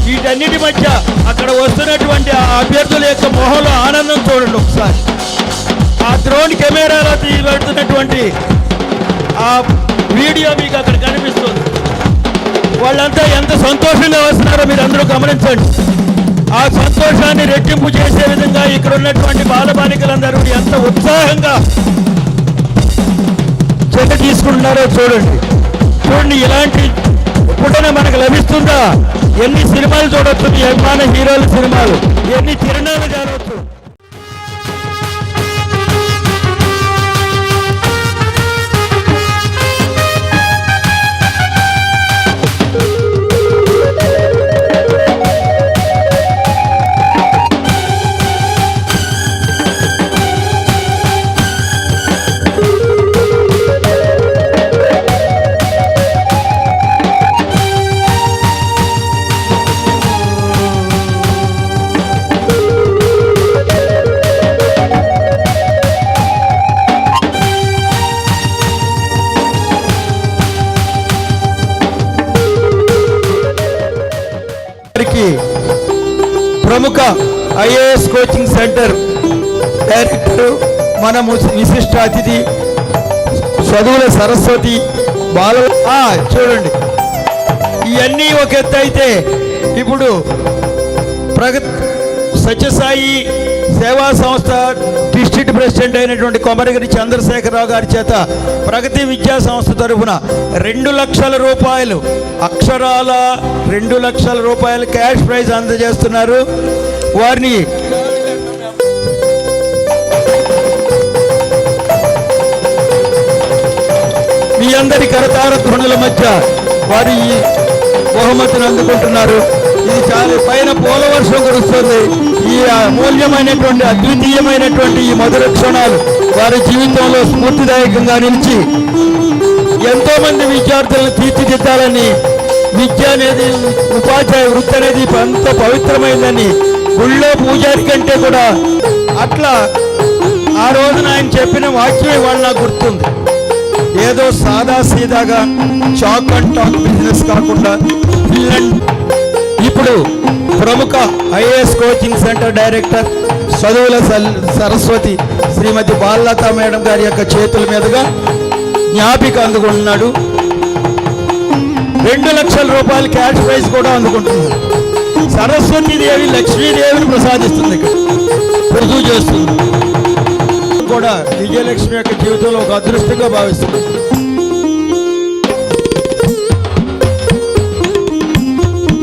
వీటన్నిటి మధ్య అక్కడ వస్తున్నటువంటి ఆ అభ్యర్థుల యొక్క మొహంలో ఆనందం చూడండి ఒకసారి. ఆ డ్రోన్ కెమెరాలో తీయబడుతున్నటువంటి ఆ వీడియో మీకు అక్కడ కనిపిస్తుంది. వాళ్ళంతా ఎంత సంతోషంగా వస్తున్నారో మీరు అందరూ గమనించండి. ఆ సంతోషాన్ని రెట్టింపు చేసే విధంగా ఇక్కడ ఉన్నటువంటి బాలబాలికలందరూ ఎంత ఉత్సాహంగా చెక్క తీసుకుంటున్నారో చూడండి. ఇలాంటి పుట్టన మనకు లభిస్తుందా? ఎన్ని సినిమాలు చూడొచ్చు, మీ అభిమాన హీరోల సినిమాలు, ఎన్ని తిరణాలు జరగవచ్చు. ప్రముఖ ఐఏఎస్ కోచింగ్ సెంటర్ డైరెక్టర్, మన విశిష్ట అతిథి చదువుల సరస్వతి చూడండి. ఇవన్నీ ఒక ఎత్తు అయితే ఇప్పుడు సత్యసాయి సేవా సంస్థ డిస్ట్రిక్ట్ ప్రెసిడెంట్ అయినటువంటి కొమరగిరి చంద్రశేఖరరావు గారి చేత ప్రగతి విద్యా సంస్థ తరఫున 2 లక్షల రూపాయలు, అక్షరాల 2 లక్షల రూపాయలు క్యాష్ ప్రైజ్ అందజేస్తున్నారు. వారిని అందరి కరతార ధ్వనుల మధ్య వారి ఈ బహుమతిని అందుకుంటున్నారు. ఇది చాలా పైన పూల వర్షం కురుస్తుంది. ఈ అమూల్యమైనటువంటి అద్వితీయమైనటువంటి ఈ మధుర క్షణాలు వారి జీవితంలో స్ఫూర్తిదాయకంగా నిలిచి ఎంతో మంది విద్యార్థులను తీర్చిదిద్దాలని, విద్య అనేది ఉపాధ్యాయ వృత్తి అనేది ఎంతో పవిత్రమైందని గుళ్ళో పూజారి కంటే కూడా అట్లా ఆ రోజున ఆయన చెప్పిన వాక్యం ఇవాళ నాకు గుర్తుంది. ఏదో సాదా సీదాగా చాక్ అండ్ టాక్ బిజినెస్ కాకుండా ఇప్పుడు ప్రముఖ ఐఏఎస్ కోచింగ్ సెంటర్ డైరెక్టర్ చదువుల సరస్వతి శ్రీమతి బాలలత మేడం గారి యొక్క చేతుల మీదుగా జ్ఞాపిక అందుకుంటున్నాడు. 2 లక్షల రూపాయల క్యాష్ ప్రైజ్ కూడా అందుకుంటున్నాడు. సరస్వతీదేవి లక్ష్మీదేవిని ప్రసాదిస్తుంది, ఇక్కడ రుజువు చేస్తుంది కూడా. విజయలక్ష్మి యొక్క జీవితంలో ఒక అదృష్టంగా భావిస్తుంది.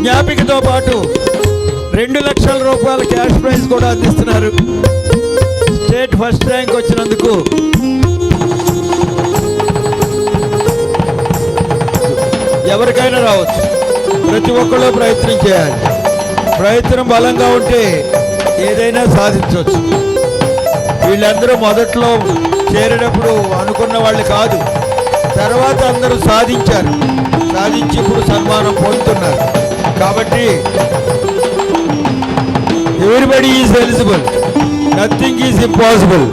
జ్ఞాపికతో పాటు 2 లక్షల రూపాయల క్యాష్ ప్రైజ్ కూడా అందిస్తున్నారు. స్టేట్ ఫస్ట్ ర్యాంక్ వచ్చినందుకు ఎవరికైనా రావచ్చు. ప్రతి ఒక్కళ్ళు ప్రయత్నం చేయాలి. ప్రయత్నం బలంగా ఉంటే ఏదైనా సాధించవచ్చు. వీళ్ళందరూ మొదట్లో చేరేటప్పుడు అనుకున్న వాళ్ళు కాదు, తర్వాత అందరూ సాధించారు. సాధించి ఇప్పుడు సన్మానం పొందుతున్నారు. కాబట్టి everybody is eligible, nothing is impossible.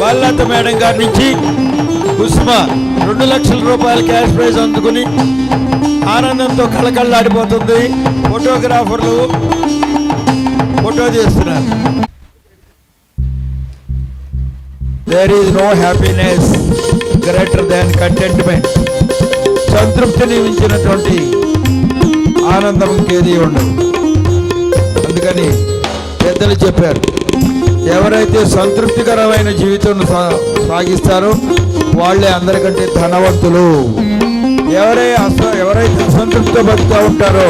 Balalatha madam గారి నుంచి కుసుమ 2 లక్షల రూపాయల క్యాష్ ప్రైజ్ అందుకుని ఆనందంతో కళకళలాడిపోతుంది. ఫోటోగ్రాఫర్లు ఫోటో తీస్తున్నారు. There is no happiness greater than contentment. సంతృప్తిని మించినటువంటి ఆనందం ఇంకేది ఉండదు. అందుకని పెద్దలు చెప్పారు, ఎవరైతే సంతృప్తికరమైన జీవితం సాగిస్తారో వాళ్ళే అందరికంటే ధనవంతులు. ఎవరైతే అసంతృప్తితో బతుకుతూ ఉంటారో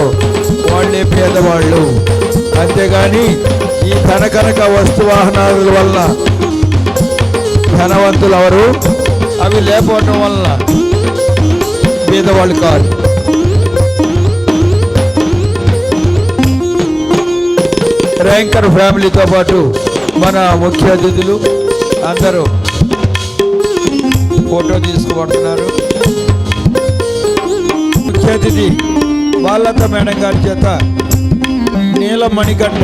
వాళ్ళే పేదవాళ్ళు. అంతేగాని ఈ ధనకనక వస్తువాహనాల వల్ల ధనవంతులు ఎవరు, అవి లేకపోవటం వల్ల పేదవాళ్ళు కాదు. ర్యాంకర్ ఫ్యామిలీతో పాటు మన ముఖ్య అతిథులు అందరూ ఫోటో తీసుకుపడుతున్నారు. ముఖ్య అతిథి బాలలత మేడం గారి చేత నీలం మణికంఠ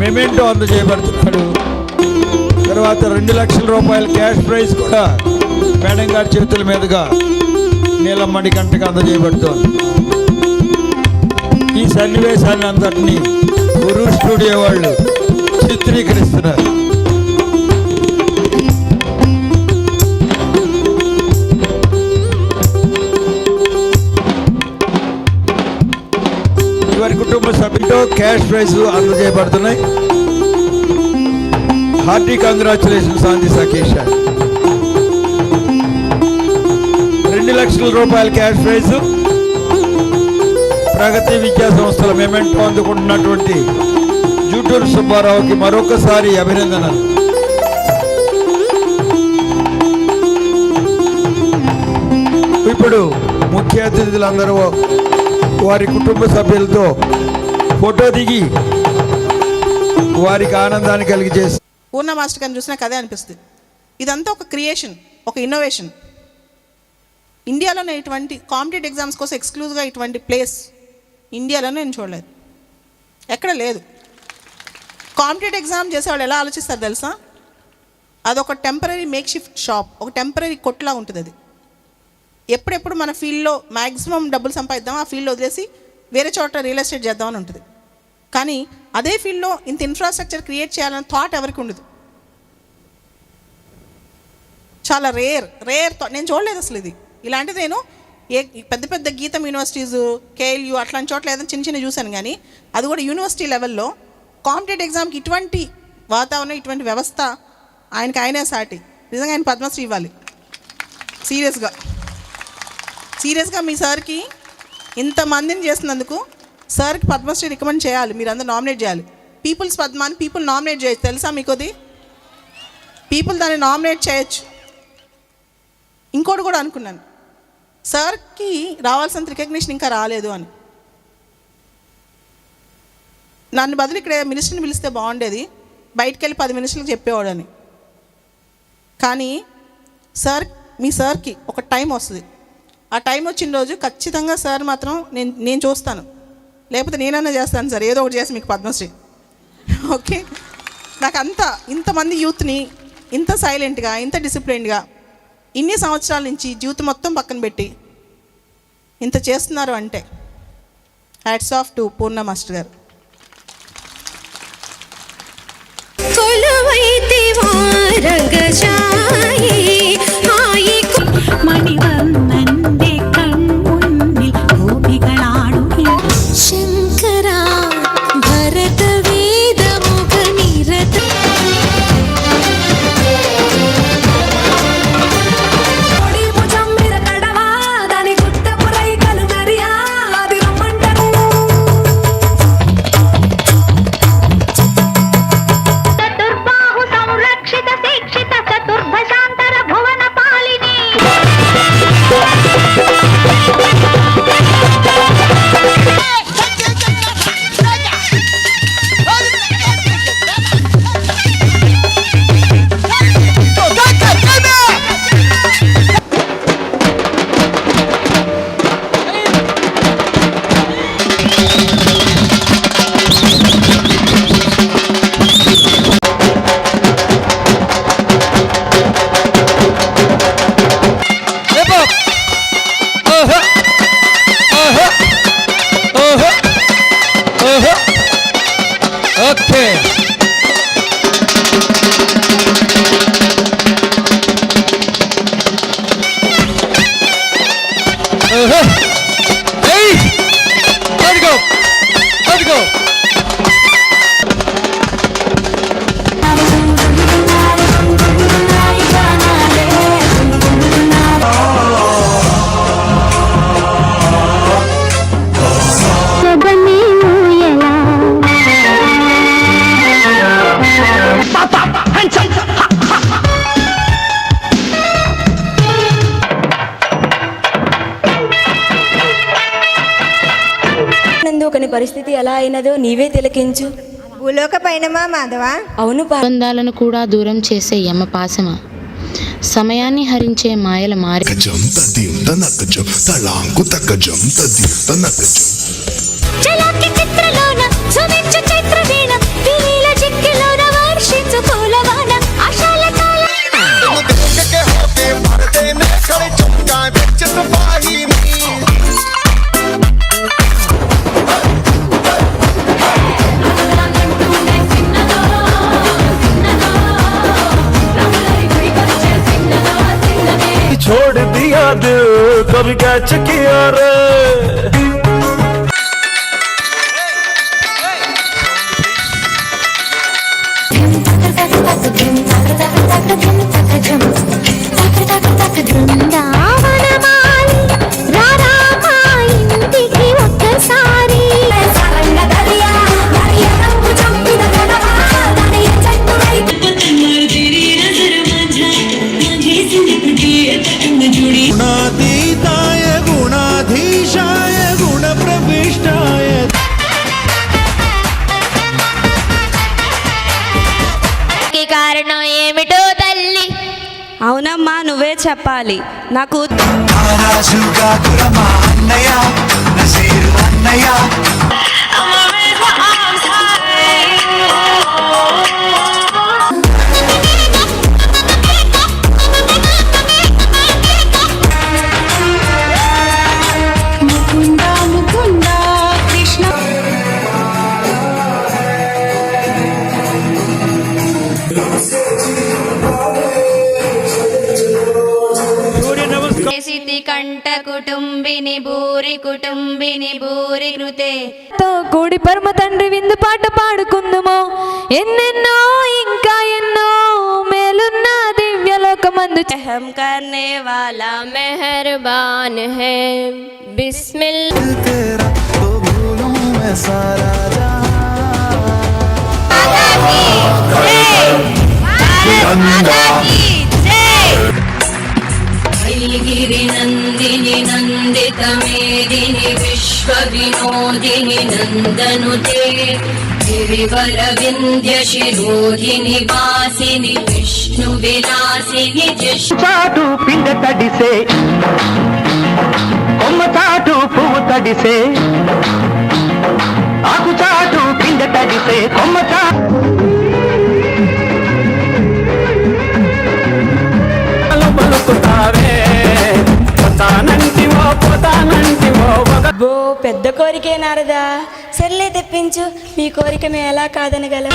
మెమెంటో అందజేయబడుతున్నాడు. తర్వాత 2 లక్షల రూపాయల క్యాష్ ప్రైజ్ కూడా మేడం గారి చేతుల మీదుగా నీలం మణికంఠకి అందజేయబడుతోంది. ఈ సన్నివేశాన్ని అందరినీ గురు స్టూడియో వాళ్ళు చిత్రీకరిస్తున్నారు. వారి కుటుంబ సభ్యులతో క్యాష్ ప్రైజ్ అందజేయబడుతున్నాయి. Hearty congratulations on this occasion. 2 లక్షల రూపాయల క్యాష్ ప్రైజ్ ప్రగతి విద్యా సంస్థల మెమెంటో అందుకుంటున్నటువంటి జూటూరు సుబ్బారావుకి మరొకసారి అభినందనలు. ఇప్పుడు ముఖ్య అతిథులందరూ వారి కుటుంబ సభ్యులతో ఫోటో దిగి వారికి ఆనందాన్ని కలిగజేసి పూర్ణ మాస్టర్ గారిని చూసినా కదే అనిపిస్తుంది. ఇదంతా ఒక క్రియేషన్, ఒక ఇన్నోవేషన్. ఇండియాలోనే ఇటువంటి కాంపిటేటివ్ ఎగ్జామ్స్ కోసం ఎక్స్క్లూజివ్గా ఇటువంటి ప్లేస్ ఇండియాలోనే నేను చూడలేదు, ఎక్కడ లేదు. కాంపిటేటివ్ ఎగ్జామ్ చేసేవాళ్ళు ఎలా ఆలోచిస్తారు తెలుసా? అదొక టెంపరీ మేక్ షిఫ్ట్ షాప్, ఒక టెంపరీ కొట్టులా ఉంటుంది. అది ఎప్పుడెప్పుడు మన ఫీల్డ్లో మ్యాక్సిమం డబ్బులు సంపాదిద్దాం, ఆ ఫీల్డ్ వదిలేసి వేరే చోట రియల్ ఎస్టేట్ చేద్దామని ఉంటుంది. కానీ అదే ఫీల్డ్లో ఇంత ఇన్ఫ్రాస్ట్రక్చర్ క్రియేట్ చేయాలని థాట్ ఎవరికి ఉండదు. చాలా రేర్ నేను చూడలేదు అసలు ఇది. ఇలాంటిది నేను పెద్ద పెద్ద గీతం యూనివర్సిటీస్, కేఎల్యూ అట్లాంటి చోట్ల ఏదైనా చిన్న చిన్న చూశాను. కానీ అది కూడా యూనివర్సిటీ లెవెల్లో కాంపిటేటివ్ ఎగ్జామ్కి ఇటువంటి వాతావరణం, ఇటువంటి వ్యవస్థ ఆయనే సాటి. నిజంగా ఆయన పద్మశ్రీ ఇవ్వాలి. సీరియస్గా మీ సార్కి ఇంతమందిని చేస్తున్నందుకు సార్కి పద్మశ్రీ రికమెండ్ చేయాలి. మీరు అందరూ నామినేట్ చేయాలి. పీపుల్స్ పద్మాని పీపుల్ నామినేట్ చేయొచ్చు, తెలుసా మీకు? అది పీపుల్ దాన్ని నామినేట్ చేయొచ్చు. ఇంకోటి కూడా అనుకున్నాను, సార్కి రావాల్సిన రికగ్నిషన్ ఇంకా రాలేదు అని. నన్ను బదులు ఇక్కడ మినిస్టర్ని పిలిస్తే బాగుండేది, బయటికి వెళ్ళి 10 మినిస్టర్లకు చెప్పేవాడని. కానీ సార్, మీ సార్కి ఒక టైం వస్తుంది. ఆ టైం వచ్చిన రోజు ఖచ్చితంగా సార్ మాత్రం నేను చూస్తాను, లేకపోతే నేనన్నా చేస్తాను సార్, ఏదో ఒకటి చేసి మీకు పద్మశ్రీ. ఓకే, నాకు ఇంతమంది యూత్ని ఇంత సైలెంట్గా, ఇంత డిసిప్లైన్డ్గా ఇన్ని సంవత్సరాల నుంచి జీవితం మొత్తం పక్కన పెట్టి ఇంత చేస్తున్నారు అంటే hats off to Purna master గారు. മണിവർണ്ണന്റെ കൺമുന്നിൽ ഗോപികളാടുകി ശങ്കര ഭരത വേദമുഖ നിരത ഭുജം మీద కడవా దాని గుట్టపురై కలుమరియా అది రమ్మంటారు. చతుర్బాహు సంరక్షిత శిక్షిత చతుర్భశాంతర భువన పాలిని ఓకే, అదిగో ఒకని పరిస్థితి ఎలా అయినదో నీవే తిలకించు. భూలోక పైనమా మాధవ? అవును. బంధాలను కూడా దూరం చేసే యమపాశమ, సమయాన్ని హరించే మాయల మారి చలాకి చిత్రలోన సుమించు చైత్రవీణ వినీల చిక్కిలోన వర్షించు పూలవాన ఆశాల కాల छोड़ दिया दिल कभी कैच किया रे. गुणातीताय गुणाधीशाय गुणप्रविष्टाय కారణం ఏమిటో తల్లి? అవునమ్మా, నువ్వే చెప్పాలి. నాకు కంఠ కుటుంబిని భూరి కృతే తో కూడి పరమ తండ్రి విందు పాట పాడుకుందుమో. ఎన్నెన్నో ఇంకా ఎన్నో మేలున్న దివ్యలోకమందు చహం కర్నే వాలా మెహర్బాన్ హై బిస్మిల్లాహ్. నందనుతే గిరివర వింధ్య శిరోధిని వాసిని విష్ణు విలాసిని చాటు పిండ తడిసే కొమ్మ చాటు పువ్వు తడిసే ఆకు చాటు పిండ తడిసే కొమ్మ చాటు బో పెద్ద కోరికే నారదా, సర్లే తెప్పించు, మీ కోరిక మేము ఎలా కాదనగలం.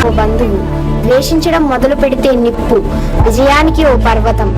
ఓ బంధువు ద్వేషించడం మొదలు పెడితే నిప్పు, విజయానికి ఓ పర్వతం.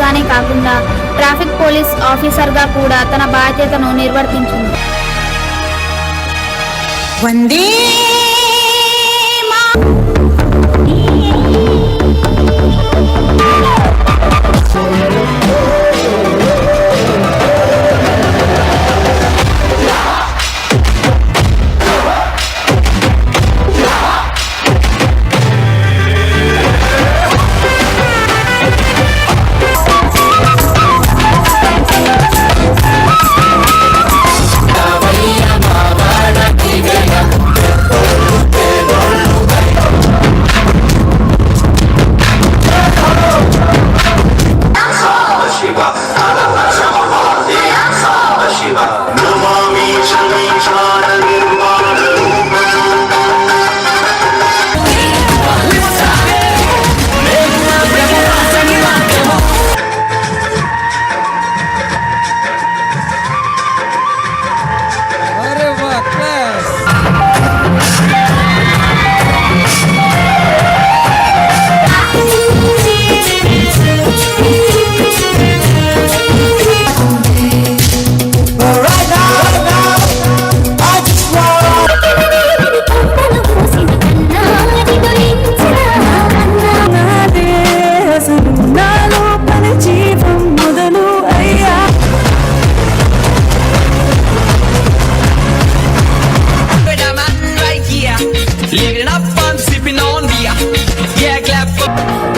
గానే కాకుండా ట్రాఫిక్ పోలీస్ ఆఫీసర్గా కూడా తన బాధ్యతను నిర్వర్తించింది. వందే Living up and sipping on beer. Yeah, clap.